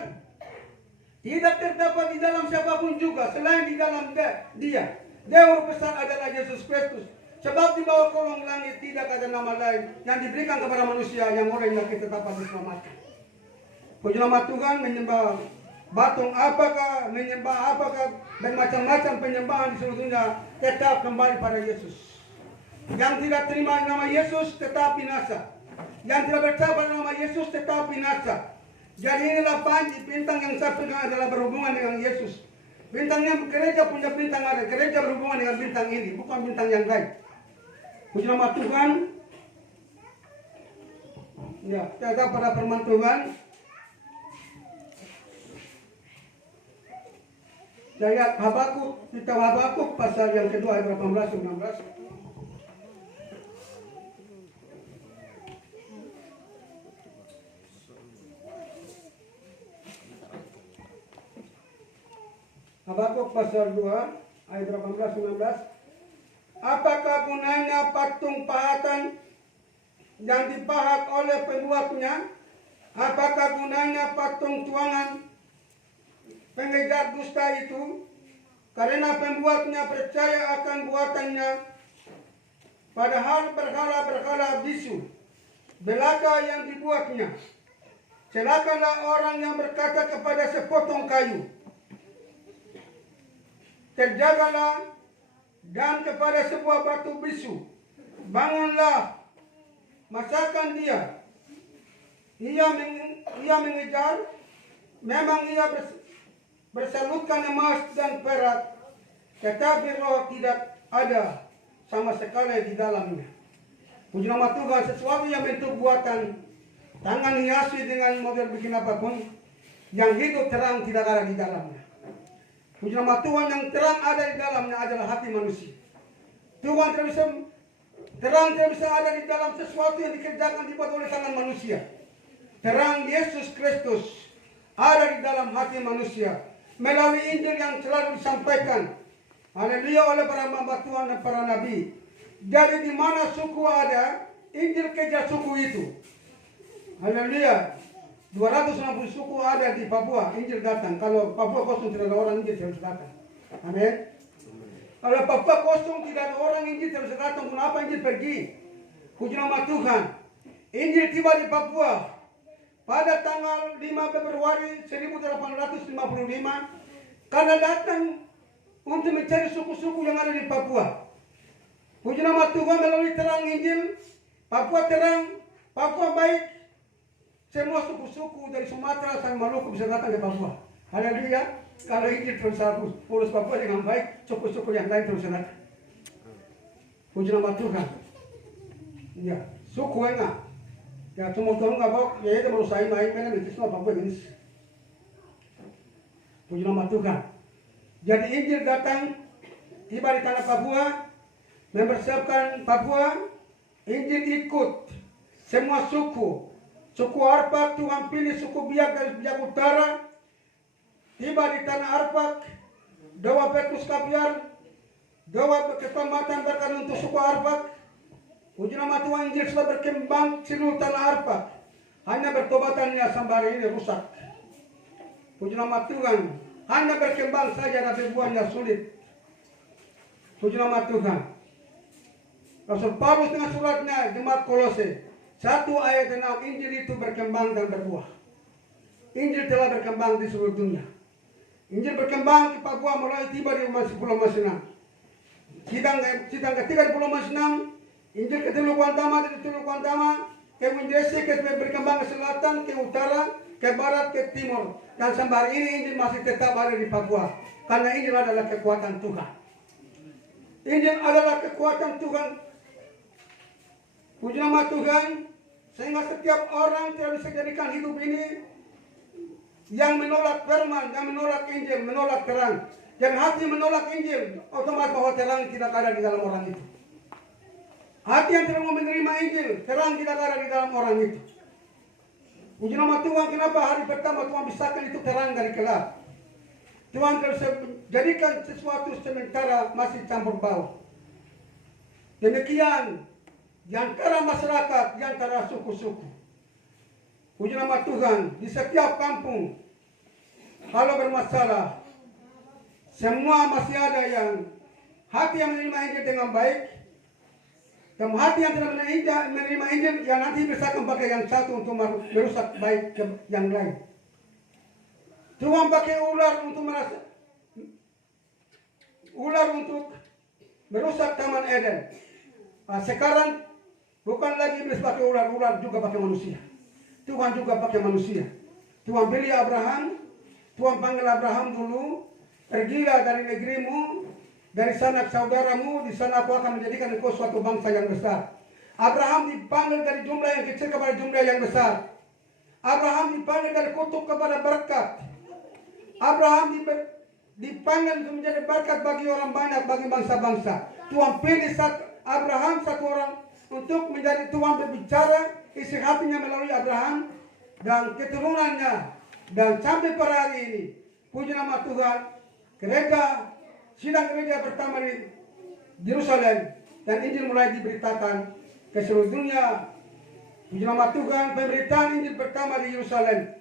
tidak terdapat di dalam siapapun juga selain di dalam dia. Dewa besar adalah Yesus Kristus. Sebab di bawah kolong langit tidak ada nama lain yang diberikan kepada manusia yang olehnya kita dapat diselamatkan. Puji nama Tuhan. Menyembah batung apakah, dan macam-macam penyembahan di seluruh dunia tetap kembali pada Yesus. Yang tidak terima nama Yesus tetap binasa. Yang tidak percaya pada nama Yesus tetap binasa. Jadi inilah panji bintang yang saya pegang adalah berhubungan dengan Yesus. Bintangnya gereja punya bintang ada. Gereja berhubungan dengan bintang ini, bukan bintang yang lain. Puji nama Tuhan. Ya, kita pada firman Tuhan. Ayat Habakuk, kita Habakuk pasal yang kedua ayat 18-19. Habakuk pasal 2 ayat 18-19. Apakah gunanya patung pahatan yang dipahat oleh pembuatnya? Apakah gunanya patung tuangan pengedar dusta itu? Karena pembuatnya percaya akan buatannya, padahal berhala-berhala bisu belaka yang dibuatnya. Celakalah orang yang berkata kepada sepotong kayu, terjagalah, dan kepada sebuah batu bisu, bangunlah, masakan dia. Ia mengejar, memang ia bersalutkan emas dan perak, tetapi roh tidak ada sama sekali di dalamnya. Puji nama Tuhan. Sesuatu yang bentuk buatan, tangan hiasi dengan model bikin apapun, yang hidup terang tidak ada di dalamnya. Puji nama Tuhan. Yang terang ada di dalamnya adalah hati manusia. Tuhan terang tidak bisa ada di dalam sesuatu yang dikerjakan dibuat oleh tangan manusia. Terang Yesus Kristus ada di dalam hati manusia. melalui Injil yang selalu disampaikan. Haleluya, oleh para hamba Tuhan dan para nabi. Jadi di mana suku ada, Injil kejar suku itu. Haleluya. 260 suku ada di Papua, Injil datang. Kalau Papua kosong tidak ada orang, Injil harus datang. Amin. Kalau Papua kosong tidak ada orang, Injil harus datang. Kenapa Injil pergi? Puji nama Tuhan. Injil tiba di Papua pada tanggal 5 Februari 1855 karena datang untuk mencari suku-suku yang ada di Papua. Puji nama Tuhan, melalui terang Injil, Papua terang, Papua baik. Semua suku-suku dari Sumatera sampai Maluku bisa datang ke Papua. Haleluya. Kalau Injil terus urus Papua dengan baik, suku-suku yang lain terus datang. Puji nama Tuhan. Ya, suku enggak. Ya, cuma orang nggak bawa, ya itu menurut saya main itu semua Papua ini. Puji nama Tuhan. Jadi Injil datang tiba di tanah Papua, mempersiapkan Papua. Injil ikut semua suku. Suku Arpak Tuhan pilih suku Biak dari Biak Utara. Tiba di tanah Arpak, Dewa Petrus Kapiar, Dewa Keselamatan berkat untuk suku Arpak. Puji nama Tuhan, Injil sudah berkembang seluruh tanah Arpak. Hanya bertobatannya sampai ini rusak. Puji nama Tuhan, hanya berkembang saja tapi buahnya sulit. Puji nama Tuhan. Rasul Paulus dengan suratnya jemaat Kolose 1 ayat 6, Injil itu berkembang dan berbuah. Injil telah berkembang di seluruh dunia. Injil berkembang di Papua mulai tiba di Pulau Masinang. Sidang ketiga di Pulau Masinang, Injil ke Teluk Kuantama, dari Teluk Kuantama ke Windesi, ke berkembang ke selatan, ke utara, ke barat, ke timur. Dan sampai hari ini Injil masih tetap ada di Papua. Karena Injil adalah kekuatan Tuhan. Injil adalah kekuatan Tuhan. Puji nama Tuhan. Sehingga setiap orang tidak bisa jadikan hidup ini yang menolak firman, yang menolak Injil, menolak terang. Yang hati menolak Injil, otomatis bahwa terang tidak ada di dalam orang itu. Hati yang tidak mau menerima Injil, terang tidak ada di dalam orang itu. Puji nama Tuhan, kenapa hari pertama Tuhan pisahkan itu terang dari gelap. Tuhan terus jadikan sesuatu sementara masih campur bau. Demikian di antara masyarakat, di antara suku-suku. Puji nama Tuhan, di setiap kampung, kalau bermasalah, semua masih ada yang hati yang menerima Injil dengan baik, dan hati yang tidak menerima Injil, yang nanti bisa pakai yang satu untuk merusak baik yang lain. Tuhan pakai ular untuk merusak Taman Eden. Nah, sekarang bukan lagi iblis pakai ular juga pakai manusia. Tuhan juga pakai manusia. Tuhan pilih Abraham, Tuhan panggil Abraham dulu, pergilah dari negerimu, dari sanak saudaramu, di sana aku akan menjadikan engkau suatu bangsa yang besar. Abraham dipanggil dari jumlah yang kecil kepada jumlah yang besar. Abraham dipanggil dari kutuk kepada berkat. Abraham dipanggil untuk menjadi berkat bagi orang banyak, bagi bangsa-bangsa. Tuhan pilih Abraham satu orang untuk menjadi Tuhan berbicara, isi hatinya melalui Abraham dan keturunannya. Dan sampai pada hari ini, puji nama Tuhan, sidang gereja pertama di Yerusalem, dan Injil mulai diberitakan ke seluruh dunia. Puji nama Tuhan, pemberitaan Injil pertama di Yerusalem,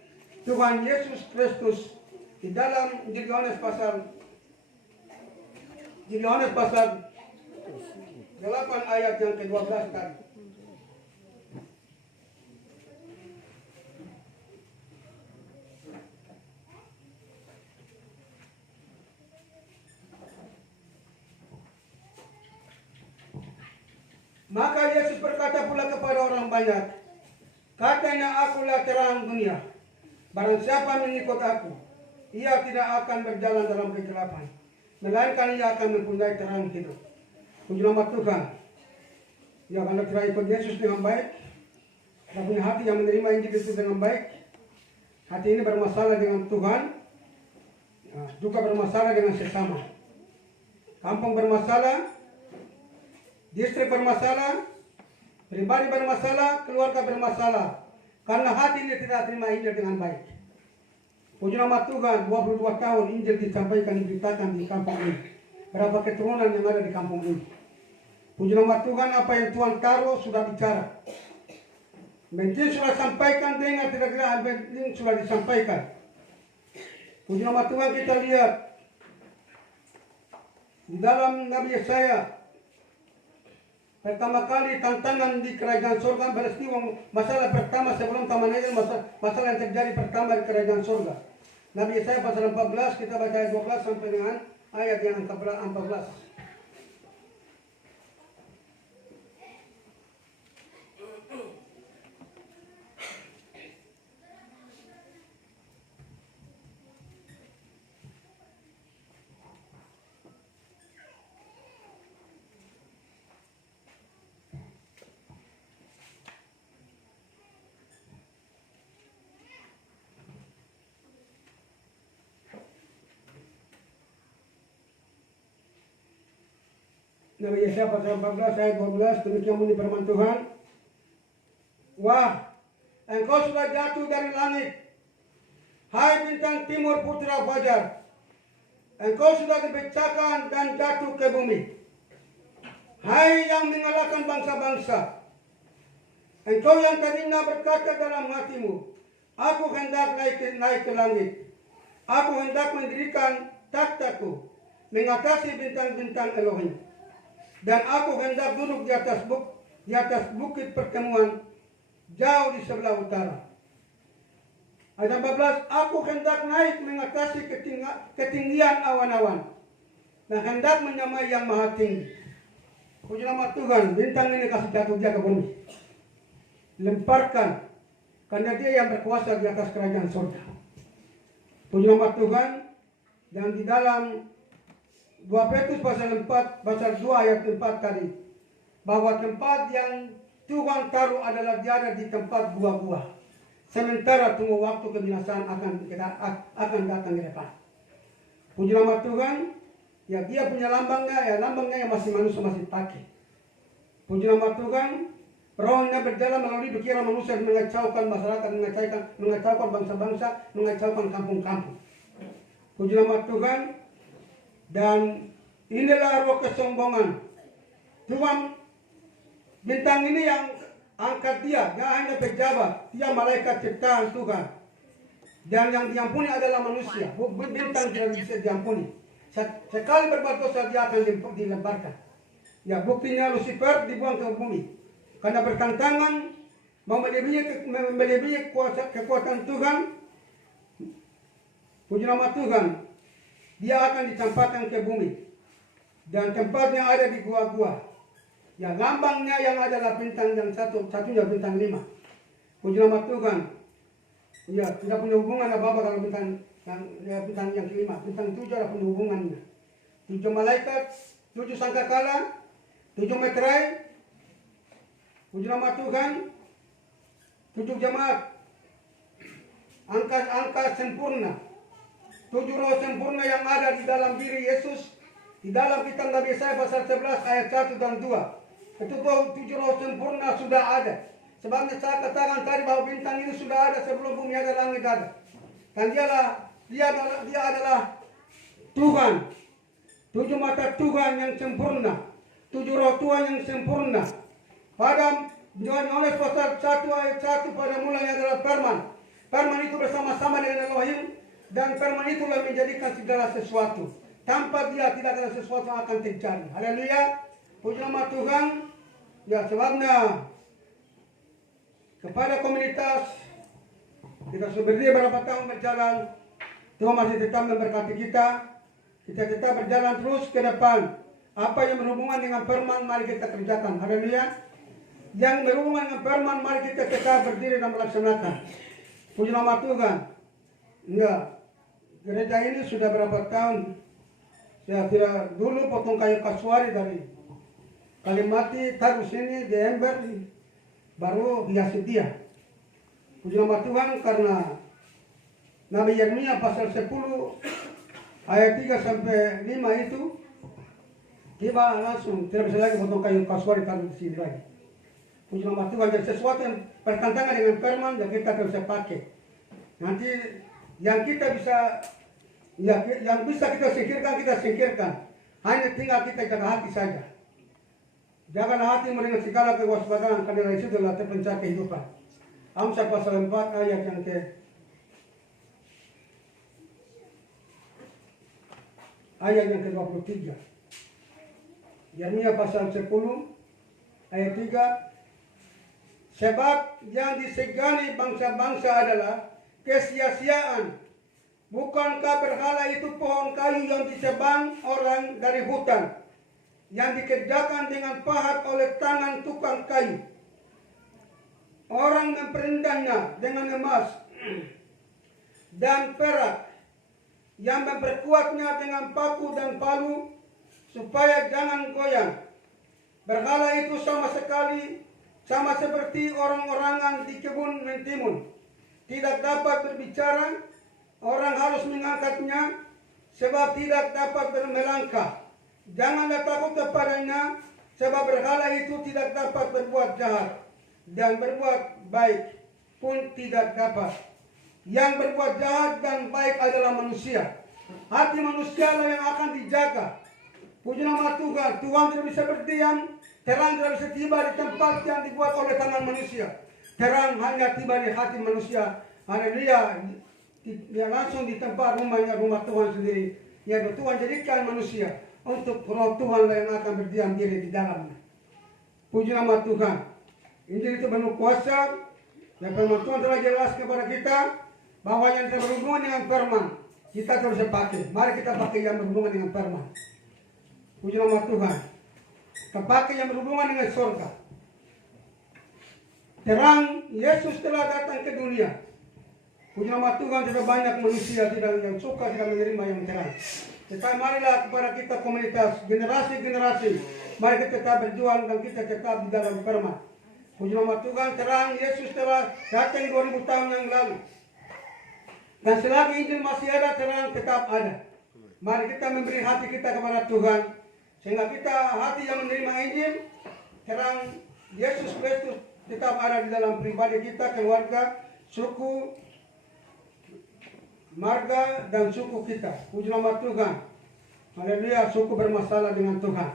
Tuhan Yesus Kristus, di dalam Injil Yohanes pasal 8 ayat yang ke-12 tadi. Maka Yesus berkata pula kepada orang banyak, katanya, akulah terang dunia. Barang siapa mengikut aku, ia tidak akan berjalan dalam kegelapan, melainkan ia akan mempunyai terang hidup. Puji nama Tuhan. Ya, kalau kita ikut Yesus dengan baik, kita punya hati yang menerima Injil itu dengan baik, hati ini bermasalah dengan Tuhan, ya, juga bermasalah dengan sesama. Kampung bermasalah, distrik bermasalah, pribadi bermasalah, keluarga bermasalah, karena hati ini tidak terima Injil dengan baik. Puji nama Tuhan, 22 tahun Injil disampaikan, diberitakan di kampung ini. Berapa keturunan yang ada di kampung ini. Puji nama Tuhan, apa yang Tuhan taruh sudah bicara. Penting sudah sampaikan, dengar tidak-tidak penting sudah disampaikan. Puji nama Tuhan, kita lihat di dalam Nabi Yesaya. Pertama kali tantangan di kerajaan surga, peristiwa masalah pertama sebelum taman Eden, masalah yang terjadi pertama di kerajaan surga. Nabi Yesaya pasal 14, kita baca ayat 12 sampai dengan ayat yang 14. Nabi Yesaya pasal 14 ayat 12, demikian bunyi firman Tuhan. Wah, engkau sudah jatuh dari langit, hai bintang timur putra fajar. Engkau sudah dipecahkan dan jatuh ke bumi, hai yang mengalahkan bangsa-bangsa. Engkau yang tadinya berkata dalam hatimu, aku hendak naik ke langit. Aku hendak mendirikan takhtaku mengatasi bintang-bintang Elohim. Dan aku hendak duduk di atas bukit pertemuan jauh di sebelah utara. Ayat 14, aku hendak naik mengatasi ketinggian awan-awan dan hendak menyamai yang maha tinggi. Puji nama Tuhan, bintang ini kasih jatuh dia ke bumi. Lemparkan, karena dia yang berkuasa di atas kerajaan surga. Puji nama Tuhan, dan di dalam 2 Petrus pasal 4, pasal 2 ayat 4 tadi, bahwa tempat yang Tuhan taruh adalah tiada di tempat gua-gua. Sementara tunggu waktu kebinasaan akan datang di depan. Puji nama Tuhan, ya dia punya lambangnya yang masih manusia masih pakai. Puji nama Tuhan, rohnya berjalan melalui pikiran manusia, mengacaukan masyarakat, mengacaukan bangsa-bangsa, mengacaukan kampung-kampung. Puji nama Tuhan. Dan inilah roh kesombongan. Tuhan, bintang ini yang angkat dia hanya pejabat, dia malaikat ciptaan Tuhan. Dan yang diampuni adalah manusia. Bintang tidak bisa diampuni. Sekali berbuat dosa dia akan dilemparkan. Ya, buktinya Lucifer dibuang ke bumi. Karena bertentangan mau melebihi kekuatan Tuhan. Puji nama Tuhan. Dia akan dicampakkan ke bumi. Dan tempatnya ada di gua-gua. Ya, lambangnya yang adalah bintang yang satunya bintang 5. Puji nama Tuhan. Ya, tidak punya hubungan apa-apa kalau bintang yang kelima. Bintang 7 ada punya hubungannya. 7 malaikat, 7 sangkakala, 7 meterai. Puji nama Tuhan. 7 jemaat. Angka sempurna. 7 roh sempurna yang ada di dalam diri Yesus. Di dalam kitab Nabi Yesaya pasal 11 ayat 1 dan 2. Itu 7 roh sempurna sudah ada. Sebabnya saya katakan tadi bahwa bintang ini sudah ada sebelum bumi ada, langit ada. Dan dia adalah Tuhan. 7 mata Tuhan yang sempurna. 7 roh Tuhan yang sempurna. Pada Yohanes pasal 1 ayat 1 pada mulanya adalah firman. Firman itu bersama-sama dengan Elohim. Dan firman itulah menjadikan segala sesuatu. Tanpa dia tidak ada sesuatu yang akan terjadi. Haleluya. Puji nama Tuhan. Ya, sebabnya kepada komunitas kita sudah berdiri berapa tahun berjalan. Tuhan masih tetap memberkati kita. Kita tetap berjalan terus ke depan. Apa yang berhubungan dengan firman mari kita kerjakan. Haleluya. Yang berhubungan dengan firman mari kita tetap berdiri dan melaksanakan. Puji nama Tuhan. Ya. Gereja ini sudah berapa tahun? Saya kira dulu potong kayu kasuari dari Kalimati taruh sini di ember, baru hiasi dia. Puji nama Tuhan karena Nabi Yeremia pasal 10 ayat 3 sampai 5 itu tiba langsung tidak bisa lagi potong kayu kasuari taruh di sini lagi. Puji nama Tuhan, jadi sesuatu yang bertentangan dengan firman yang kita bisa pakai. Nanti yang kita bisa yang bisa kita singkirkan. Hanya tinggal kita jaga hati saja. Jagalah hatimu dengan segala kewaspadaan, karena dari situ adalah terpencari kehidupan. Amsal pasal 4 ayat yang ke-23. Yeremia pasal 10 ayat 3. Sebab yang disegani bangsa-bangsa adalah kesia-siaan. Bukankah berhala itu pohon kayu yang ditebang orang dari hutan, yang dikerjakan dengan pahat oleh tangan tukang kayu? Orang memperindahnya dengan emas dan perak, yang memperkuatnya dengan paku dan palu, supaya jangan goyang. Berhala itu sama seperti orang-orangan di kebun mentimun, tidak dapat berbicara. Orang harus mengangkatnya, sebab tidak dapat melangkah. Janganlah takut kepadanya, sebab berhala itu tidak dapat berbuat jahat, dan berbuat baik pun tidak dapat. Yang berbuat jahat dan baik adalah manusia. Hati manusia lah yang akan dijaga. Puji nama Tuhan. Tuhan tidak bisa berdiam, terang tidak bisa tiba di tempat yang dibuat oleh tangan manusia. Terang hanya tiba di hati manusia. Haleluya. Dia langsung di tempat rumahnya, rumah Tuhan sendiri. Yaitu Tuhan jadikan manusia untuk roh Tuhan yang akan berdiam diri di dalamnya. Puji nama Tuhan. Injil itu penuh kuasa. Dan firman Tuhan telah jelas kepada kita bahwa yang tidak berhubungan dengan firman kita terus pakai. Mari kita pakai yang berhubungan dengan firman. Puji nama Tuhan. Kita pakai yang berhubungan dengan surga. Terang Yesus telah datang ke dunia. Puji nama Tuhan, tidak banyak manusia yang suka tidak menerima yang terang. Tetapi marilah kepada kita komunitas, generasi-generasi, mari kita tetap berjuang dan kita tetap di dalam firman. Puji nama Tuhan, terang Yesus telah datang 2000 tahun yang lalu. Dan selagi Injil masih ada, terang tetap ada. Mari kita memberi hati kita kepada Tuhan, sehingga kita hati yang menerima Injil, terang Yesus Kristus tetap ada di dalam pribadi kita, keluarga, suku, marga dan suku kita. Puji nama Tuhan. Haleluya, suku bermasalah dengan Tuhan.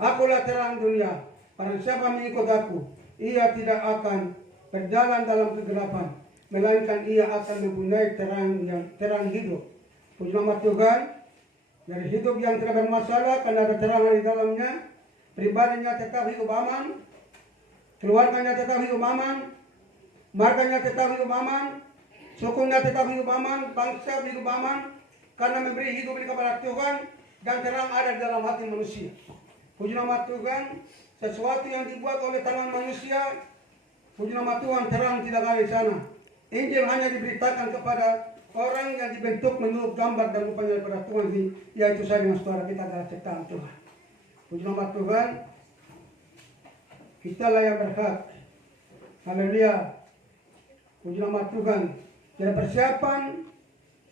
Akulah terang dunia. Barang siapa mengikut aku, ia tidak akan berjalan dalam kegelapan, melainkan ia akan mempunyai terang hidup. Puji nama Tuhan. Dari hidup yang tidak bermasalah, karena ada terang di dalamnya, pribadinya tetap hidup aman, keluarganya tetap hidup aman, marganya tetap hidup aman, sukunya tetap hidup aman, bangsa hidup aman, karena memberi hidup ini kepada Tuhan, dan terang ada di dalam hati manusia. Puji nama Tuhan. Sesuatu yang dibuat oleh tangan manusia, puji nama Tuhan, terang tidak ada di sana. Injil hanya diberitakan kepada orang yang dibentuk menurut gambar dan rupanya daripada Tuhan, yaitu saya dengan saudara kita adalah ciptaan Tuhan. Puji nama Tuhan. Kitalah yang berhak. Haleluya. Puji nama Tuhan. Jadi persiapan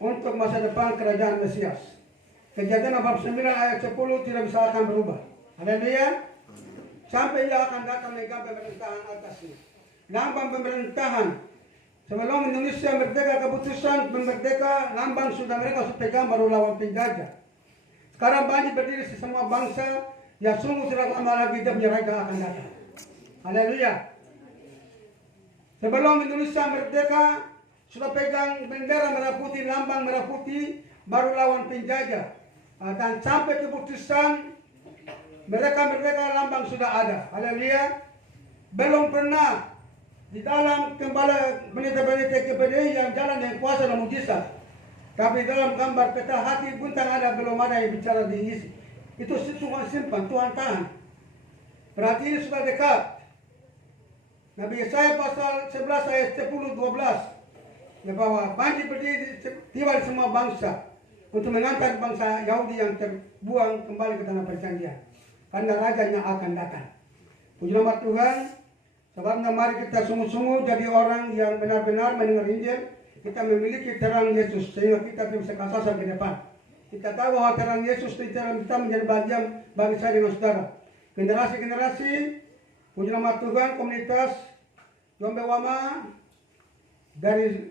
untuk masa depan kerajaan Mesias. Kejadian bab 9 ayat 10 tidak bisa akan berubah. Haleluya. Sampai ia akan datang megang pemerintahan atasnya. Lambang pemerintahan. Sebelum Indonesia merdeka, keputusan merdeka, lambang sudah mereka pegang baru lawan penjajah. Sekarang banyak berdiri di semua bangsa, ya sungguh tidak lama lagi dia punya raja akan datang. Haleluya. Sebelum Indonesia merdeka, sudah pegang bendera merah putih, lambang merah putih, baru lawan penjajah. Dan sampai keputusan mereka merdeka, lambang sudah ada. Haleluya. Belum pernah di dalam kembali pendeta-pendeta KPDI yang jalan yang kuasa dan mujizat. Tapi dalam gambar peta hati buntang ada, belum ada yang bicara diisi. Itu Tuhan simpan, Tuhan tahan. Berarti ini sudah dekat. Nabi Yesaya pasal 11 ayat 10-12. Ya, bahwa banjir berdiri tiba di semua bangsa untuk mengangkat bangsa Yahudi yang terbuang kembali ke tanah perjanjian. Karena rajanya akan datang. Puji nama Tuhan. Sebabnya mari kita sungguh-sungguh jadi orang yang benar-benar mendengar Injil. Kita memiliki terang Yesus sehingga kita bisa kesasar ke depan. Kita tahu bahwa terang Yesus di dalam kita menjadi bagian bagi saya dengan saudara. Generasi-generasi, puji nama Tuhan, komunitas Jombe Wama dari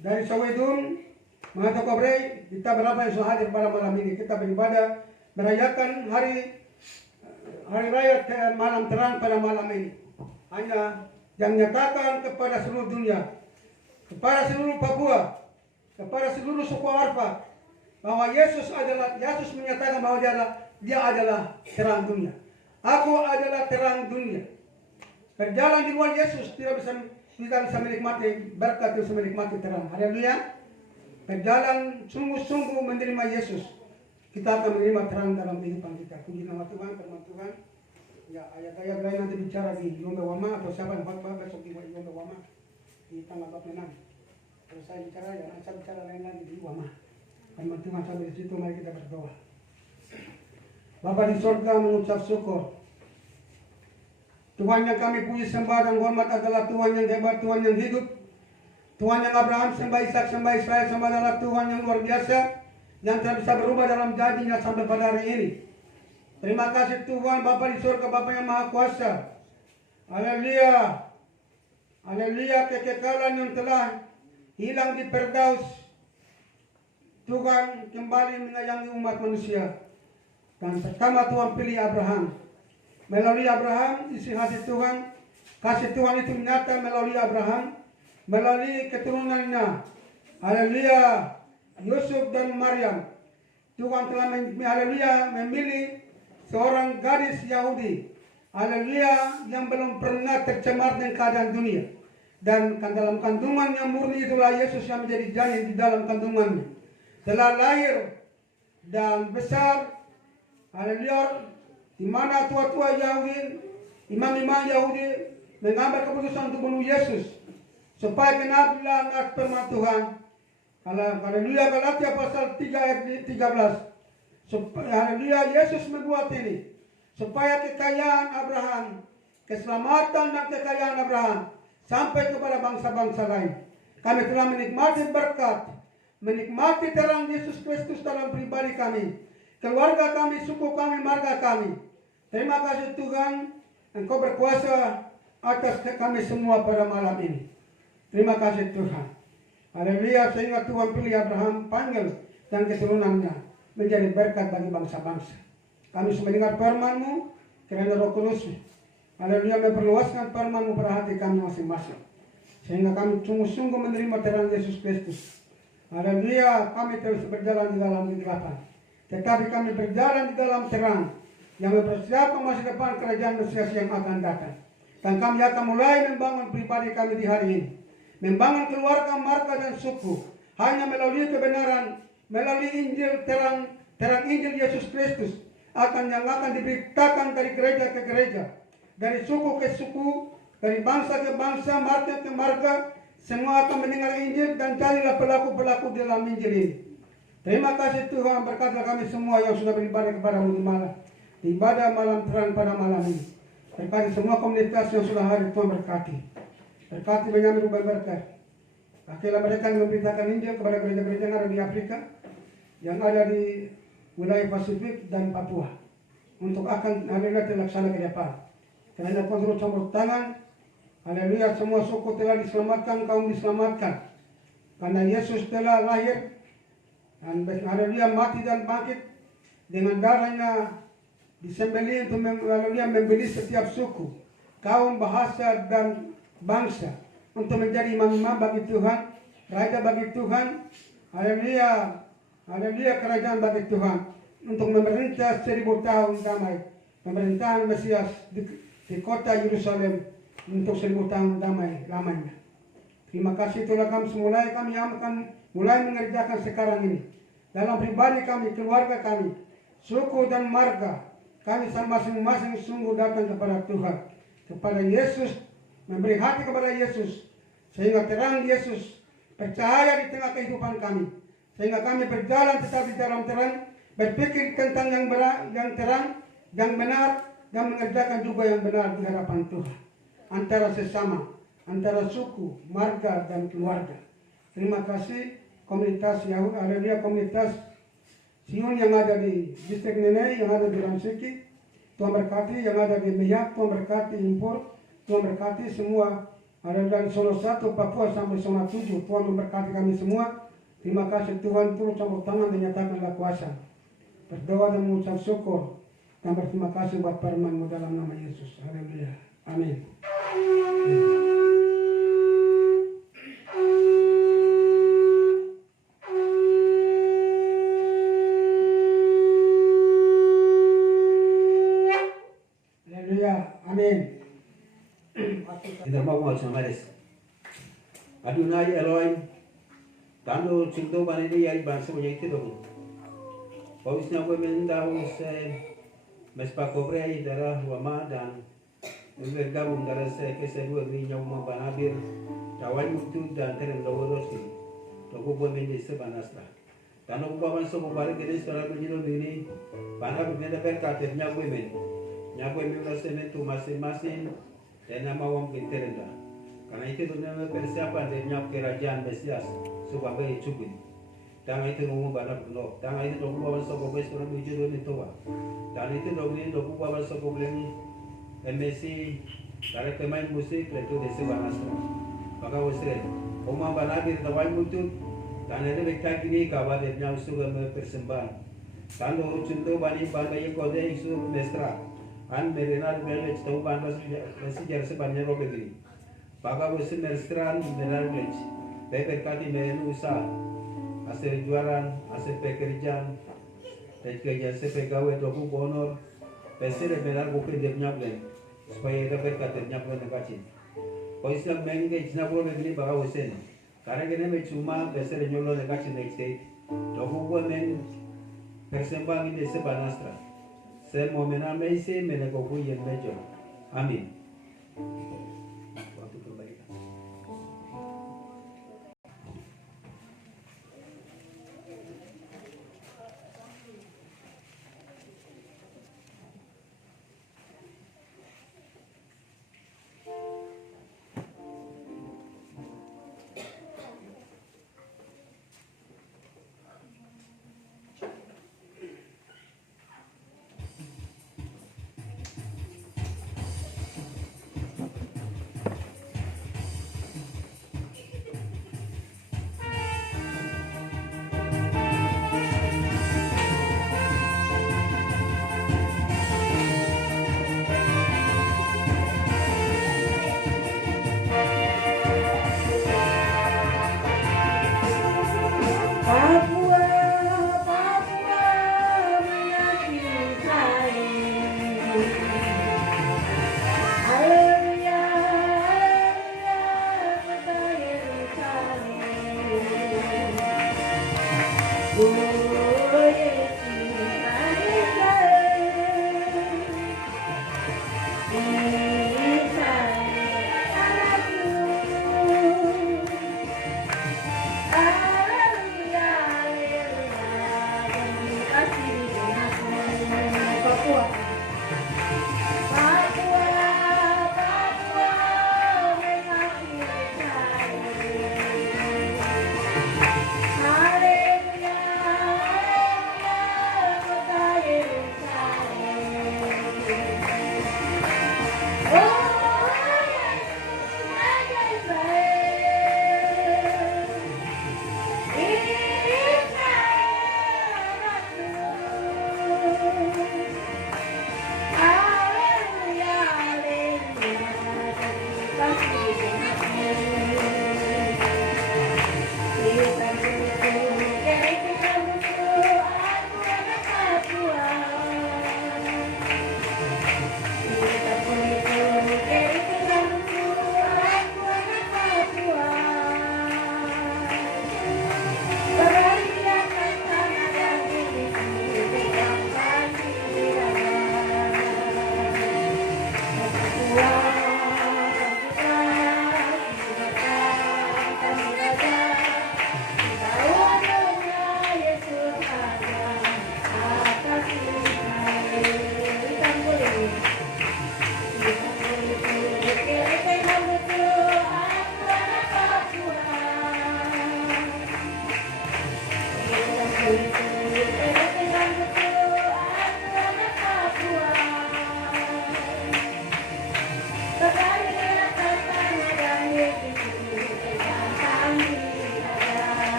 dari Sawedun, Mangato Kobre, kita berapa yang sudah hadir pada malam ini. Kita beribadah, merayakan hari raya malam terang pada malam ini. Hanya yang nyatakan kepada seluruh dunia, kepada seluruh Papua, kepada seluruh suku Arfak, bahwa Yesus menyatakan bahwa dia adalah terang dunia. Aku adalah terang dunia. Berjalan di luar Yesus tidak bisa menikmati berkat, bisa menikmati terang. Haleluya. Berjalan sungguh-sungguh menerima Yesus, kita akan menerima terang dalam kehidupan kita. Puji nama Tuhan, firman Tuhan. Ya, ayat-ayat lain nanti bicara di Yombe Wama atau siapa yang khotbah besok di Yombe Wama di tanggal 26. Kalau saya bicara, ya saya bicara lain lagi di Wama. Firman Tuhan sampai di situ, mari kita berdoa. Bapa di surga, mengucap syukur. Tuhan yang kami puji sembah dan hormat adalah Tuhan yang hebat, Tuhan yang hidup. Tuhan yang Abraham sembah, Ishak sembah, Israel sembah adalah Tuhan yang luar biasa, yang tidak bisa berubah dalam janjinya sampai pada hari ini. Terima kasih Tuhan, Bapa di surga, Bapa yang Maha Kuasa. Haleluya. Haleluya, kekekalan yang telah hilang di Firdaus. Tuhan kembali menyayangi umat manusia. Dan pertama Tuhan pilih Abraham. Melalui Abraham, isi hati Tuhan, kasih Tuhan itu nyata melalui Abraham, melalui keturunannya. Haleluya. Yusuf dan Maryam. Tuhan telah memilih seorang gadis Yahudi. Haleluya, yang belum pernah tercemar dengan keadaan dunia. Dan dalam kandungan yang murni itulah Yesus yang menjadi janin di dalam kandungannya. Telah lahir dan besar. Haleluya. Di mana tua-tua Yahudi, imam-imam Yahudi mengambil keputusan untuk bunuh Yesus. Supaya kenabilah anak firman Tuhan. Haleluya, Galatia pasal 3 ayat 13. Haleluya, Yesus membuat ini. Supaya kekayaan Abraham, keselamatan dan kekayaan Abraham sampai kepada bangsa-bangsa lain. Kami telah menikmati berkat, menikmati terang Yesus Kristus dalam pribadi kami, keluarga kami, suku kami, marga kami. Terima kasih Tuhan, Engkau berkuasa atas kami semua pada malam ini. Terima kasih Tuhan. Haleluya, sehingga Tuhan pilih Abraham, panggil dan keturunannya menjadi berkat bagi bangsa-bangsa. Kami sudah mendengar firman-Mu, kiranya Roh Kudus, haleluya, memperluaskan firman-Mu pada hati kami masing-masing. Sehingga kami sungguh-sungguh menerima terang Yesus Kristus. Haleluya, kami terus berjalan di dalam kegelapan. Tetapi kami berjalan di dalam terang yang mempersiapkan masa depan kerajaan Mesias yang akan datang. Dan kami akan mulai membangun pribadi kami di hari ini. Membangun keluarga, marga dan suku. Hanya melalui kebenaran, melalui Injil, terang Injil Yesus Kristus. Yang akan diberitakan dari gereja ke gereja. Dari suku ke suku, dari bangsa ke bangsa, marga ke marga. Semua akan mendengar Injil dan jadilah pelaku-pelaku dalam Injil ini. Terima kasih Tuhan, berkatlah kami semua yang sudah beribadah kepada-Mu di malam. Di ibadah malam terang pada malam ini. Berkati semua komunitas yang sudah hadir, Tuhan berkati. Berkati Benyamin Ruben berkat. Pakilah mereka yang memberitakan Injil kepada gereja-gereja yang ada di Afrika, yang ada di wilayah Pasifik dan Papua. Untuk akan haleluya terlaksana ke depan. Karena Tuhan suruh campur tangan. Haleluya, semua suku telah diselamatkan, kaum diselamatkan. Karena Yesus telah lahir. Dan haleluya mati dan bangkit. Dengan darahnya disembelih untuk membeli setiap suku, kaum, bahasa dan bangsa untuk menjadi imam-imam bagi Tuhan, raja bagi Tuhan. Haleluya, haleluya, kerajaan bagi Tuhan untuk memerintah 1000 tahun damai, pemerintahan Mesias di kota Yerusalem untuk 1000 tahun damai lamanya. Terima kasih Tuhan, kami akan mulai mengerjakan sekarang ini dalam pribadi kami, keluarga kami, suku dan marga. Kami masing-masing sungguh datang kepada Tuhan, kepada Yesus, memberi hati kepada Yesus, sehingga terang Yesus bercahaya di tengah kehidupan kami, sehingga kami berjalan tetap di dalam terang, berpikir tentang yang terang, yang benar, dan mengerjakan juga yang benar di hadapan Tuhan, antara sesama, antara suku, marga, dan keluarga. Terima kasih komunitas Yahudi, haleluya, komunitas Sion yang ada di distrik Nenei, yang ada di Ramsiki. Tuhan berkati yang ada di Meyak, Tuhan berkati Impor, Tuhan berkati semua Ada dari Solo 1 Papua sampai Solo 7. Tuhan memberkati kami semua. Terima kasih Tuhan, turut campur tangan dan nyatakanlah kuasa. Berdoa dan mengucap syukur dan berterima kasih buat firman-Mu dalam nama Yesus. Haleluya. Amin. Haleluya. Amin. Kita mau samares. Adonai Elohim, tando cinto banini yai bansa mo yai tido. Pawis na ko menda se mes pa kobre ai dara wama dan gabung dara se ke se dua ni nyau ma banabir tawai mutu dan terem daworoski. Toko bo mende se banastra. Tando ko bawan so ko bare ke sora ko jino dini banab menda per ka te nyau men. Nyau men rasa men tu masing-masing dan nama wong pinterenda. Karena itu dunia persiapan dari nyap kerajaan Mesias sebagai cubin. Tanga itu nunggu banak no. Tanga itu nunggu bawa soko bes orang menuju dunia tua. Dan itu nunggu bawa soko beli MSC karena pemain musik itu desi banasra. Maka usre, oma banabir tawai mutu. Dan itu mereka kini kabar dari nyap suka persembahan. Dan orang cinta bani bandai kode isu mesra. An merenal beli tahu bandas sejarah sebanyak robe gini. Baka wesi merstran merenal beli. Beberkati menu usaha. Hasil jualan, hasil pekerjaan, dan kerja pegawai doku bonor. Pesere merenal bukan dia nyablen. Supaya dapat kata nyablen negacin. Kau Islam mengenai Cina robe gini baka wesi. Karena kena cuma pesere nyolo negacin nekste. Doku men persembahan ini sebanastra. Saya mau menamai se menegoku yang mejo. Amin. Waktu kebaikan.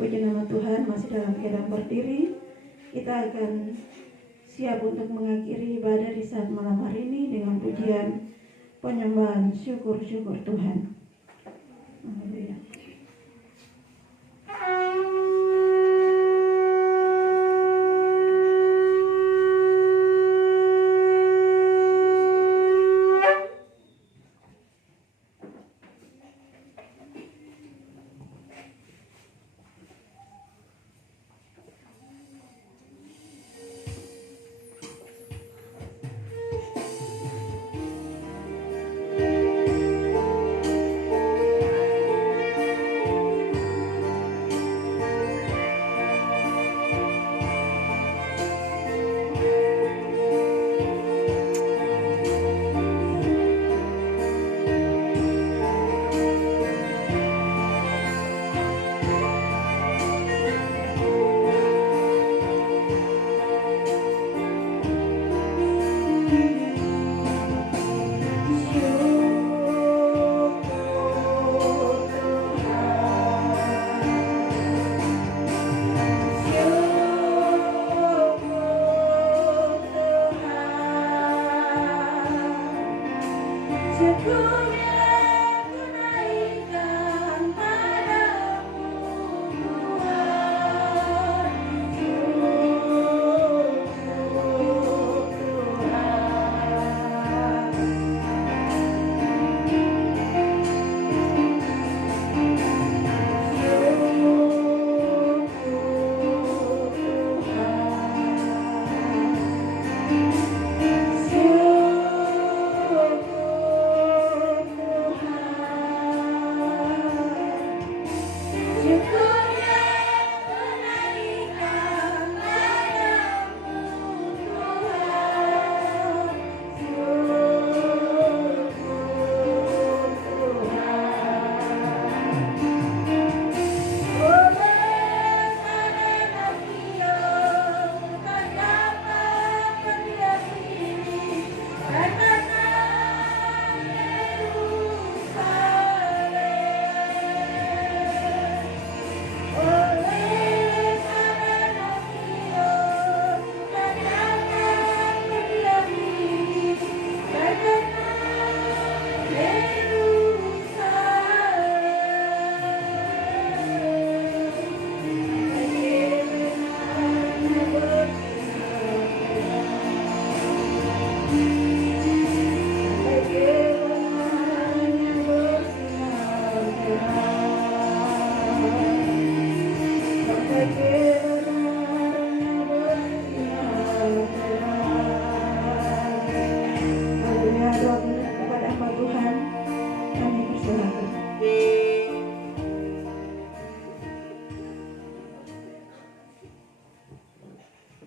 Puji nama Tuhan, masih dalam keadaan berdiri. Kita akan siap untuk mengakhiri ibadah di saat malam hari ini dengan pujian penyembahan syukur-syukur Tuhan. Haleluya.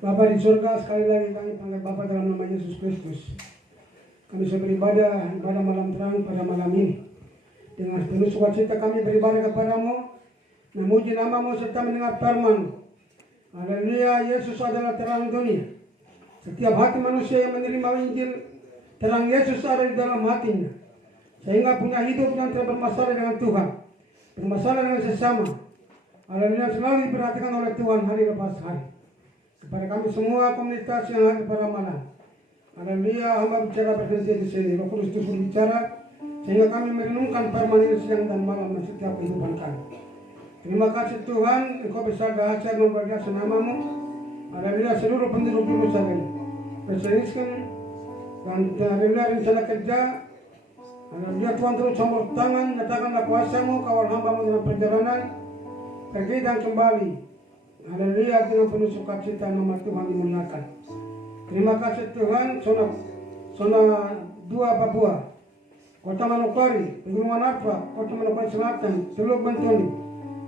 Bapa di surga, sekali lagi kami panggil Bapa dalam nama Yesus Kristus. Kami sudah beribadah malam terang pada malam ini. Dengan penuh sukacita kami beribadah kepadamu, memuji namamu serta mendengar firman. Haleluya, Yesus adalah terang dunia. Setiap hati manusia yang menerima Injil, terang Yesus ada di dalam hatinya. Sehingga punya hidup yang tidak bermasalah dengan Tuhan, bermasalah dengan sesama. Haleluya, selalu diperhatikan oleh Tuhan hari lepas hari. Kepada kami semua komunitas yang hadir pada malam. Haleluya, hamba bicara bersedia di sini. Roh Kudus terus berbicara sehingga kami merenungkan firman ini siang dan malam dan setiap kehidupan kami. Terima kasih Tuhan, Engkau besar dahsyat dan luar biasa namamu. Haleluya, seluruh penduduk Yerusalem berseliskan dan haleluya rencana kerja. Haleluya, Tuhan terus campur tangan, nyatakanlah kuasamu, kawal hambamu dalam perjalanan pergi dan kembali. Haleluya, dengan penuh sukacita nama Tuhan dimuliakan. Terima kasih Tuhan. Zona 2 Papua, Kota Manokwari, Pegunungan Arfa, Kota Manokwari Selatan, Teluk Bentoni.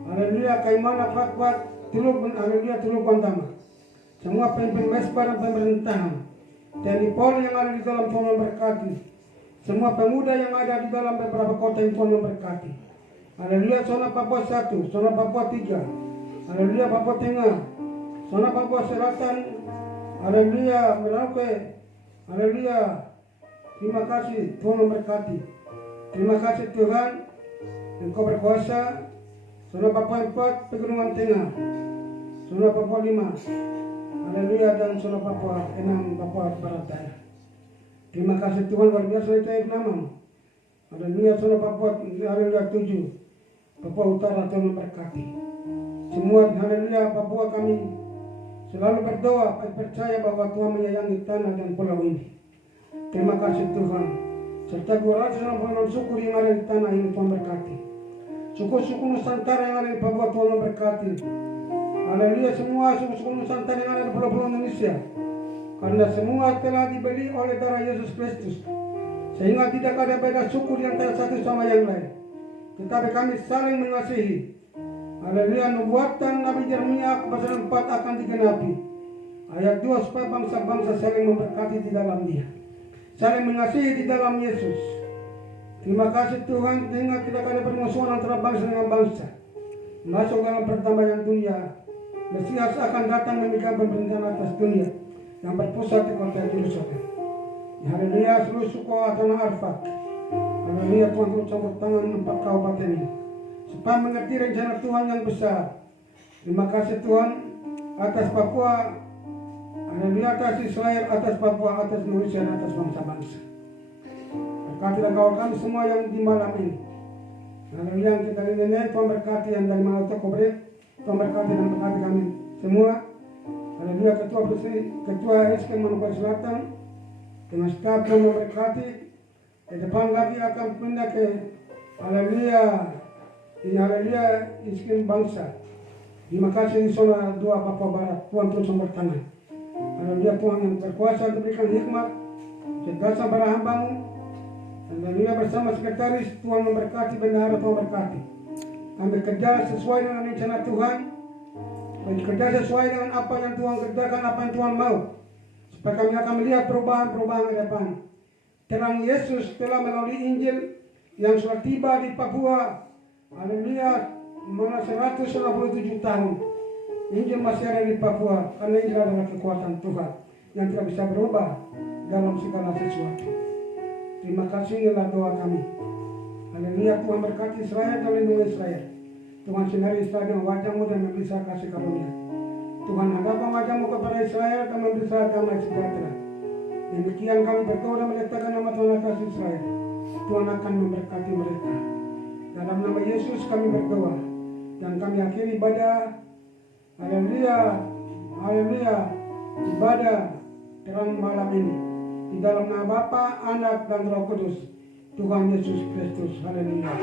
Haleluya, Kaimana, Fakbat, Haleluya, Teluk Bantama. Semua pemimpin mesbah dan pemerintahan, TNI Polri yang ada di dalam Tuhan memberkati. Semua pemuda yang ada di dalam beberapa kota yang Tuhan memberkati. Haleluya, zona Papua 1, zona Papua 3. Haleluya, Papua Tengah, zona Papua Selatan. Haleluya, Merauke. Haleluya. Terima kasih Tuhan memberkati. Terima kasih Tuhan, Engkau berkuasa. Zona Papua 4, Pegunungan Tengah. Zona Papua 5, haleluya, dan zona Papua 6, Papua Barat Daya. Terima kasih Tuhan, luar biasa itu air namamu. Haleluya, zona Papua, haleluya 7, Papua Utara, Tuhan memberkati. Semua haleluya Papua kami selalu berdoa, percaya bahwa Tuhan menyayangi tanah dan pulau ini. Terima kasih Tuhan. Serta 266 suku yang ada di tanah ini Tuhan berkati. Suku-suku Nusantara yang ada di Papua Tuhan memberkati. Haleluya, semua suku-suku Nusantara yang ada di pulau-pulau Indonesia. Karena semua telah dibeli oleh darah Yesus Kristus. Sehingga tidak ada beda suku di antara satu sama yang lain. Tetapi kami saling mengasihi. Haleluya, nubuatan Nabi Yeremia pasal 4 akan digenapi. Ayat 2, supaya bangsa-bangsa saling memberkati di dalam Dia, saling mengasihi di dalam Yesus. Terima kasih Tuhan, sehingga tidak ada permusuhan antara bangsa dengan bangsa. Masuk dalam perdamaian dunia. Mesias akan datang memegang pemerintahan atas dunia yang berpusat di kota Yerusalem. Haleluya, seluruh suku tanah Arfak. Haleluya, Tuhan turut campur tangan 4 kabupaten ini, supaya mengerti rencana Tuhan yang besar. Terima kasih Tuhan atas Papua, haleluya, atas Israel, atas Papua, atas Indonesia, dan atas bangsa-bangsa. Berkati dan kawal kami semua yang di malam ini. Haleluya, yang kita nenek, Tuhan berkati yang dari Malau Kobre, Tuhan berkati dan berkati kami semua. Haleluya, Ketua SK Manokwari Selatan, dengan staf Tuhan memberkati. Ke depan lagi akan pindah ke haleluya, ini haleluya miskin bangsa. Terima kasih di zona 2 Papua Barat, Tuhan terus bertangan. Haleluya, Tuhan yang berkuasa diberikan hikmat, kecerdasan para hambamu. Haleluya, bersama sekretaris Tuhan memberkati, bendahara Tuhan berkati. Kami kerja sesuai dengan rencana Tuhan, bekerja sesuai dengan apa yang Tuhan kerjakan, apa yang Tuhan mau, supaya kami akan melihat perubahan-perubahan ke depan. Terang Yesus telah melalui Injil yang sudah tiba di Papua. Haleluya, mana 167 tahun Injil masih ada di Papua, karena Injil adalah kekuatan Tuhan yang tidak bisa berubah dalam segala sesuatu. Terima kasih, inilah doa kami. Haleluya, Tuhan berkati Israel dan lindungi Israel. Tuhan sinari Israel dengan wajah-Mu dan memberi kasih karunia. Tuhan hadapkan wajah-Mu kepada Israel dan memberi damai sejahtera. Demikian kami berdoa dan meletakkan nama Tuhan atas Israel. Tuhan akan memberkati mereka. Dalam nama Yesus kami berdoa dan kami akhiri ibadah. Haleluya, haleluya, ibadah terang malam ini di dalam nama Bapa, Anak, dan Roh Kudus, Tuhan Yesus Kristus. Haleluya.